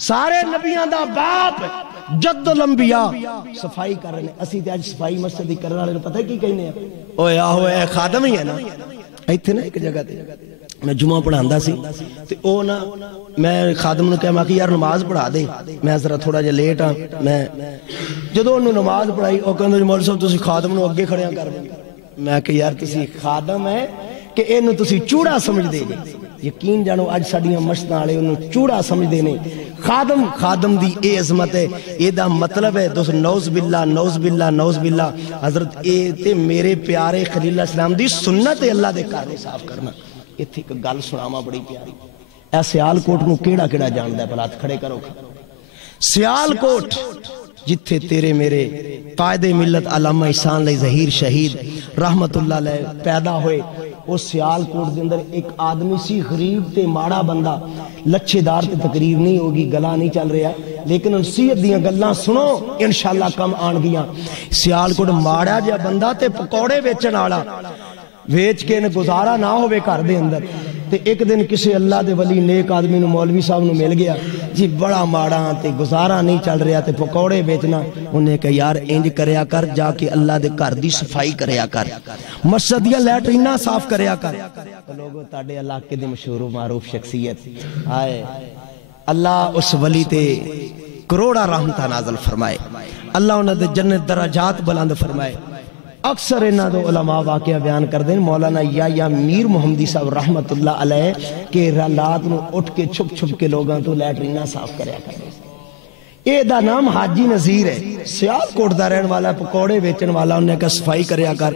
سارے نبیاں دا باپ جد الانبیاء صفائی کر رہے ہیں اسی تے آج صفائی مسجد دی کرنے والے پتہ کی کہنے ہیں اوے آہو اے خادم ہی ہے نا ایتھے نا ایک جگہ تے میں جمعہ پڑھاندا سی تے او نا میں خادم نو کہا میں کہ یار نماز پڑھا دے میں ذرا تھوڑا جا لیٹ ہاں میں جدوں انہوں نماز پڑھائی او کہندا جی مولوی صاحب تسی خادم نو اگے کھڑیاں کر میں کہ یار تسی خادم ہے کہ اینو تسی چوڑا سمجھ دے گے یقین جانو اج ساڈیاں مسجداں والے انہوں چوڑا سمجھ دے نے خادم دی اے عظمت ہے اے دا مطلب ہے دوست نوز باللہ حضرت اے تے میرے پیارے خلیل اللہ السلام دی سنت ہے اللہ دے کار صاف کرنا ایتھے ایک گل سناواں بڑی پیاری اے سیال کوٹ نو کیڑا کیڑا جاندا ہے بلات کھڑے کرو سیال کوٹ جتھے تیرے میرے قائد ملت علامہ احسان علی ظہیر شہید رحمت اللہ علیہ پیدا ہوئے وہ سیال کوٹ دے اندر ایک آدمی سی غریب تے ماڑا بندہ لچھے دار تے تقریر نہیں ہوگی گلا نہیں چل رہا لیکن نصیحت دیاں گلاں سنو انشاءاللہ کم آن گیاں سیال کوٹ ماڑا جا بندہ تے پکوڑے ویچن والا ویچ کے نے گزارا نہ ہوئے گھر دے اندر تے ایک دن کسی اللہ دے ولی نیک آدمی نو مولوی صاحب نو مل گیا جی بڑا ماڑا تے گزارا نہیں چل رہا تے پکوڑے بیچنا انہیں کہا یار انج کریا کر جا کے اللہ دے گھر دی صفائی کریا کر مسجد یا لیٹرینہ صاف کریا کر لوگوں تاڑے علاقے دے مشہور و معروف شخصیت آئے اللہ اس ولی تے کروڑا رحمتہ نازل فرمائے اللہ انہوں دے جنت درجات بلند فرمائے اکثر انہاں دو علماء واقعہ بیان کر دیں مولانا یا میر محمدی صاحب رحمت اللہ علیہ کہ رات نو اٹھ کے چھپ چھپ کے لوگاں تو لیٹرینہ صاف کریا کریں اے دا نام حاجی نظیر ہے سیال کوٹ دا رہن والا پکوڑے بیچن والا انہیں کہا صفائی کریا کر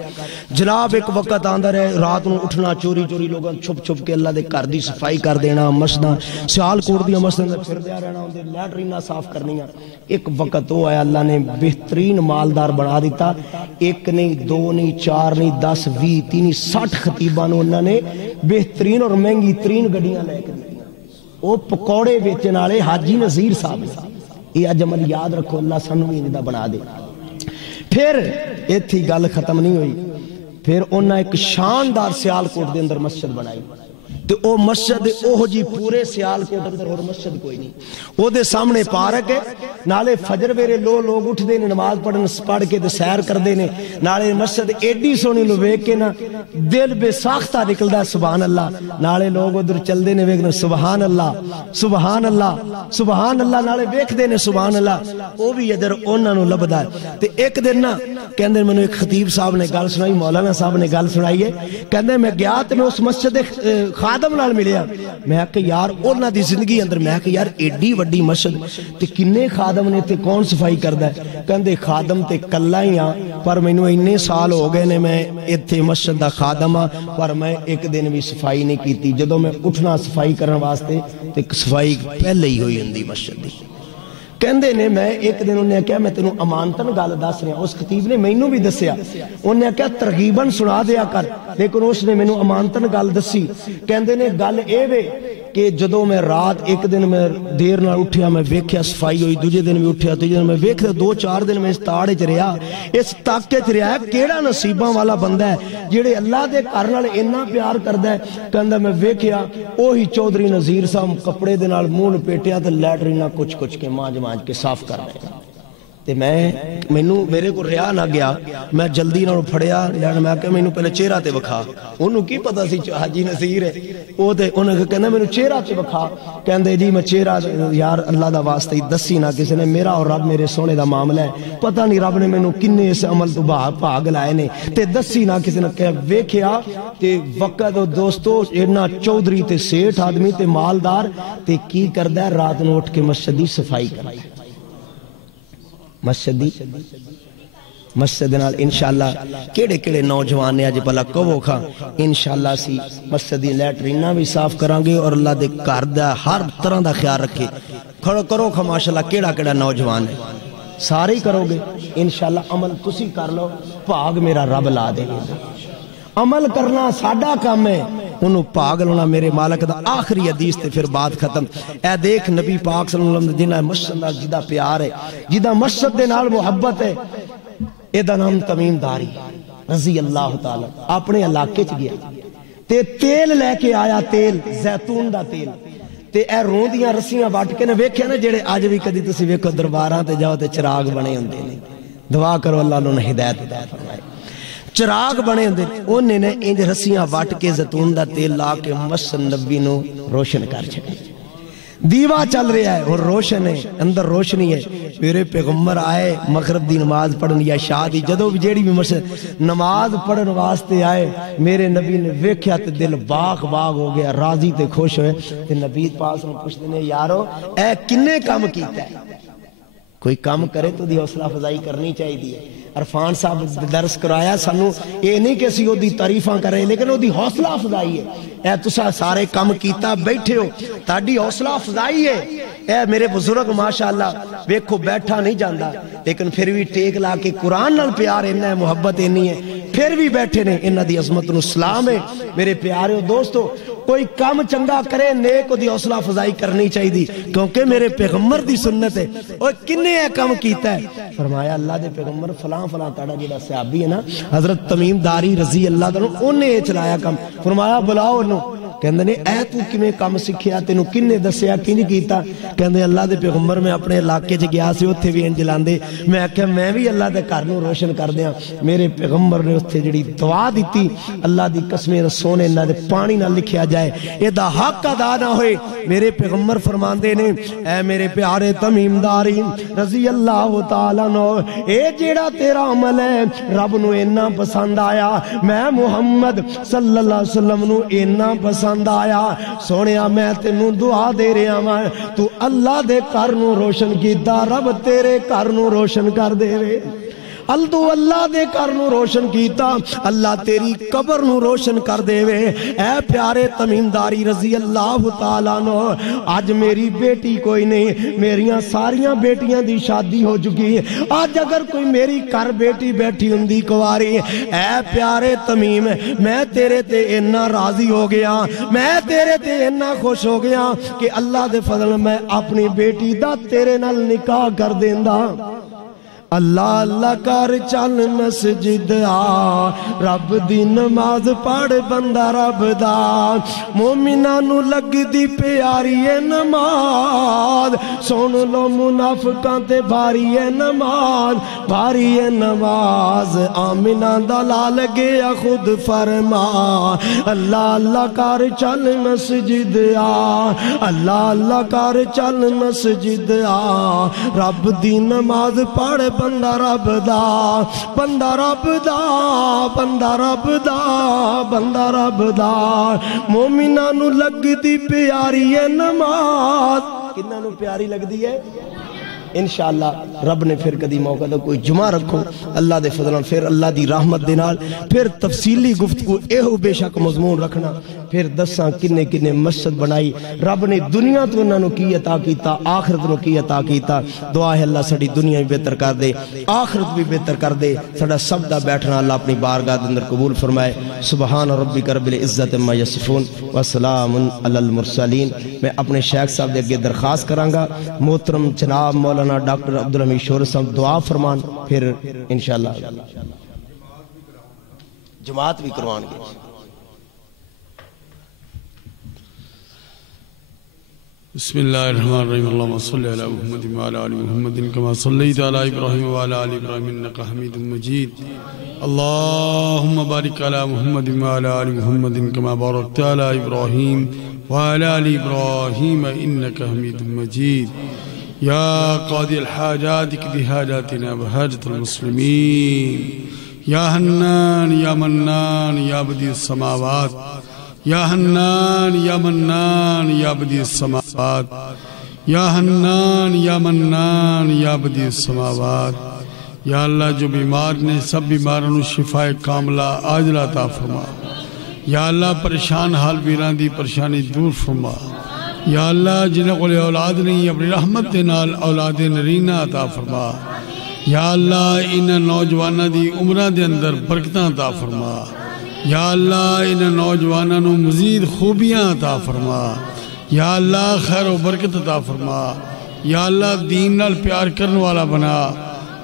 جناب ایک وقت آندر ہے رات نو اٹھنا چوری چوری لوگاں چھپ چھپ کے اللہ دے گھر دی صفائی کر دینا مسجداں سیال کوٹ دیا مسجداں دے پھر دیا رہنا ہوندے لیٹرینہ صاف کرنیاں ایک وقت وہ آیا اللہ نے بہترین مالدار بنا دیتا ایک نہیں دو نہیں چار نہیں 10 20 30 60 خطیبانوں انہوں نے بہترین اور مہنگی ترین گڑیاں لے کے دیا وہ پکوڑے بیچن والے حاجی نظیر صاحب یہ اج عمل یاد رکھو اللہ سانو بھی انجدہ بنا دے پھر ایتھی گل ختم نہیں ہوئی پھر انہاں ایک شاندار سیال کوٹ دے اندر مسجد بنائی تو او مسجد اوہ جی پورے سیال کوٹ اندر اور مسجد کوئی نہیں او دے سامنے پارک ہے نالے فجر ویرے لوگ اٹھ دے نے نماز پڑھ کے دے سیر کر دے نے نالے مسجد ایڈی سونی لو ویک کے نا دل بے ساختہ نکل دا سبحان اللہ نالے لوگ ادھر چل دے نے ویک نا سبحان اللہ نالے ویک دے نے سبحان اللہ او بھی ادھر انہاں نو لبدا ہے تے ایک دن نا کہندے میں نے ایک خطیب صاحب نے گل سنائی مولانا صاحب نے گل سنائی ہے کہندے میں گیا تے میں اس مسجد خادم نال ملیا میں کہ یار انہاں دی زندگی اندر میں کہ یار ایڈی وڈی مسجد تے کنے خادم نے تے کون صفائی کردا ہے کہندے خادم تے کلا ہی ہاں پر مینوں اتنے سال ہو گئے نے میں ایتھے مسجد دا خادم ہاں پر میں ایک دن بھی صفائی نہیں کیتی جدوں میں اٹھنا صفائی کرن واسطے تے صفائی پہلے ہی ہوئی ہوندی مسجد دی کہندے نے میں ایک دن انہیں کہا میں تینوں امانتن گل دس رہا، اس خطیب نے مینوں بھی دسیا، انہیں کہا ترغیباً سنا دیا کر، لیکن اس نے مینوں امانتن گل دسی۔ کہندے نے گل اے وے کہ جدوں میں رات ایک دن میں دیر نال اٹھیا، میں ویکھیا صفائی ہوئی، دوجے دن بھی اٹھیا، تیجے دن میں ویکھیا، 2-4 دن میں اس تاڑے چ رہیا، اس تاکے چ رہیا کیڑا نصیباں والا بندہ ہے جڑے اللہ دے گھر نال اتنا پیار کردا ہے۔ کہندا میں ویکھیا اوہی چودھری نذیر صاحب کپڑے دے نال منہ لپیٹیا تے لیٹرینا کچھ کے مانج کے صاف کر رہے ہیں، تے مینوں میرے کو رہا نہ گیا، میں جلدی نال پھڑیا، میں کہ مینوں پہلے چہرہ تے وکھا، انہوں کی پتہ سی حاجی نصیر ہے، او تے انہوں کہندا مینوں چہرہ تے وکھا، کہندے جی میں چہرہ یار اللہ دا واسطہ ہی دسی نہ کسی نے، میرا اور رب میرے سونے دا معاملہ ہے، پتہ نہیں رب نے مینوں کنے اس عمل تو بھاگ لائے نے تے دسی نہ کسی نے، کہ ویکھیا تے وقت دوستو اینا چودھری تے سیٹھ آدمی تے مالدار تے کی کردا ہے رات نو اٹھ کے مسجد دی صفائی کردا ہے، مسجد نال انشاءاللہ کیڑے نوجوان نے اج پلا کہو کھا انشاءاللہ سی مسجد دی لیٹرینا بھی صاف کران گے اور اللہ دے گھر دا ہر طرح دا خیال رکھے، کھڑو کرو کھا ماشاءاللہ کیڑا نوجوان ہے، سارے ہی کرو گے انشاءاللہ، عمل تسی کر لو، بھاگ میرا رب لا دے گا، عمل کرنا ساڈا کام ہے، انہوں پاگ لونا میرے مالک دا، آخری حدیث تے پھر بات ختم۔ اے دیکھ نبی پاک صلی اللہ علیہ وسلم جنہ مسجد دا جدہ پیار ہے، جدہ مسجد دے نال محبت ہے، اے دا نام تمیم داری رضی اللہ تعالی، اپنے علاقے چ گیا تے تیل لے کے آیا، تیل زیتون دا تیل، تے اے روندیاں رسیاں وٹ کے نے ویکھیا نا جڑے اج بھی کدی تسی ویکھو درباراں تے جاؤ تے چراغ بنے ہوندے نے، دعا کرو اللہ انہوں نے ہدایت فرمائے، چراغ بنے ہوندے، انہیں نے انج رسیاں وٹ کے زیتون دا تیل لا کے مسجد نبی نو روشن کر چھڑے، دیوا چل رہا ہے اور روشن ہے، اندر روشنی ہے، میرے پیغمبر آئے مغرب دی نماز پڑھن یا شادی جدو بھی جیڑی بھی مسجد نماز پڑھن واسطے آئے، میرے نبی نے ویکھیا تے دل باغ ہو گیا، راضی تے خوش ہوئے، تے نبی پاس نے پوچھتے ہیں یارو اے کنے کام کیتا ہے؟ کوئی کام کرے تو دی حوصلہ افزائی کرنی چاہیے دی ہے، عرفان صاحب درس کرایا سانو یہ نہیں کہ اسی او دی تعریفاں کرے لیکن او دی حوصلہ افزائی ہے، اے تسا سارے کام کیتا بیٹھے ہو تاڑی حوصلہ افزائی ہے، اے میرے بزرگ ماشاءاللہ ویکھو بیٹھا نہیں جاندا لیکن پھر بھی ٹیک لا کے قرآن نال پیار انہا ہے، محبت انہی ہے، پھر بھی بیٹھے نے، انہا دی عظمت نو سلام ہے۔ میرے پیارے دوستو کوئی کام چنگا کرے نیک دی حوصلہ افزائی کرنی چاہیے دی، کیونکہ میرے پیغمبر دی سنت ہے، اور کنے کام کیتا ہے، فرمایا اللہ دے پیغمبر فلاں تاڑا جڑا صحابی ہے نا حضرت تمیم داری رضی اللہ عنہ انہیں چلایا کام، فرمایا بلاؤ انہوں، کہندے نے اے تو کمیں کام سکھیا تینوں کنے دسیا کنی کیتا، کہندے اللہ دے پیغمبر میں اپنے علاقے چ گیا سی اوتھے بھی انج لاندے، میں آکھیا میں بھی اللہ دے گھر نوں روشن کر دیاں، میرے پیغمبر نے اوتھے جڑی دعا دتی، اللہ دی قسمیں سونے نہ دے پانی نہ لکھیا جائے اے دا حق ادا نہ ہوئے، میرے پیغمبر فرماندے نے اے میرے پیارے تمیم داری رضی اللہ تعالیٰ عنہ اے جیڑا تیرا عمل ہے رب نو اینا پسند آیا، میں محمد صلی اللہ علیہ وسلم نو اینا پسند آیا، سونیا میں تینوں دعا دے رہا میں تو اللہ دے گھر نو روشن کیتا، رب تیرے گھر نو روشن کر دے وے، اللہ دے گھر نو روشن کیتا، اللہ تیری قبر نو روشن کر دے وے، اے پیارے تمیم داری رضی اللہ تعالیٰ عنہ آج میری بیٹی کوئی نہیں، میریاں ساریاں بیٹیاں دی شادی ہو چکی، آج اگر کوئی میری کر بیٹی بیٹھی ہندی کواری، اے پیارے تمیم میں تیرے تے اتنا راضی ہو گیا، میں تیرے تے اتنا خوش ہو گیا کہ اللہ دے فضل میں اپنی بیٹی دا تیرے نال نکاح کر دیندہ، اللہ اللہ کر چل مسجد آ، رب دی نماز پڑھ بندہ رب دا، مومنہ نو لگ دی پیاری ہے نماز، سن لو منافقاں تے بھاری ہے نماز، بھاری ہے نماز، آمنہ دا لال گیا خود فرما، اللہ اللہ کر چل مسجد آ، اللہ اللہ کر چل مسجد آ، رب دی نماز پڑھ بندہ رب دا، بندہ رب دا، بندہ رب دا، بندہ رب دا، مومنہ نو لگ دی پیاری ہے نماز، کنہ نو پیاری لگ دی ہے؟ انشاءاللہ رب نے پھر کدی موقع دا کوئی جمعہ رکھو اللہ دے فضلوں پھر اللہ دی رحمت دے نال پھر تفصیلی گفتگو ایہو بے شک مضمون رکھنا پھر دساں کنے کنے مسجد بنائی رب نے دنیا تو انہاں نو کی عطا کیتا آخرت نو کی عطا کیتا دعا ہے اللہ ساڈی دنیا بھی بہتر کر دے آخرت بھی بہتر کر دے ساڈا سب دا بیٹھنا اللہ اپنی بارگاہ دے اندر قبول فرمائے سبحان ربک رب العزت عما یصفون وسلام علی المرسلین میں اپنے شیخ صاحب دے اگے درخواست کراں گا محترم جناب مولانا ڈاکٹر عبدالحمید شور صاحب دعا فرمان پھر انشاءاللہ جماعت بھی کروان گے بسم اللہ الرحمن الرحیم اللہم صلی علی محمد وعلی آل محمد کما صلیت علی ابراہیم وعلی آل ابراہیم انکا حمید مجید اللہم بارک علی محمد وعلی آل محمد کما بارکت علی ابراہیم وعلی آل ابراہیم انکا حمید مجید یا قاضی الحاجات اقضی حاجاتنا وحاجت المسلمین یا حنان یا منان یا بدیع السماوات یا حنان یا منان یا بدیع السماوات یا حنان یا منان یا بدیع السماوات یا اللہ جو بیمار نے سب بیماروں شفاء کاملہ عاجلہ عطا فرما یا اللہ پریشان حال ویران دی پریشانی دور فرما یا اللہ جنہیں قول اولاد نہیں اپنی رحمت دے نال اولاد نرینہ عطا فرما یا اللہ انہیں نوجوانہ دی عمرہ دے اندر برکتاں عطا فرما یا اللہ انہیں نوجوانوں مزید خوبیاں عطا فرما یا اللہ خیر و برکت عطا فرما یا اللہ دین نال پیار کرنے والا بنا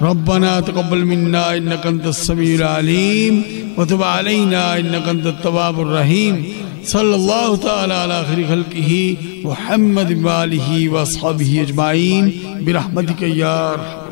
ربنا تقبل منا انکا انت السمیع العلیم وتب علینا انکا انت التواب الرحیم صلی اللہ تعالی علی خیر خلقہ محمد وآلہ واصحابہ اجمعین برحمتک یا ارحم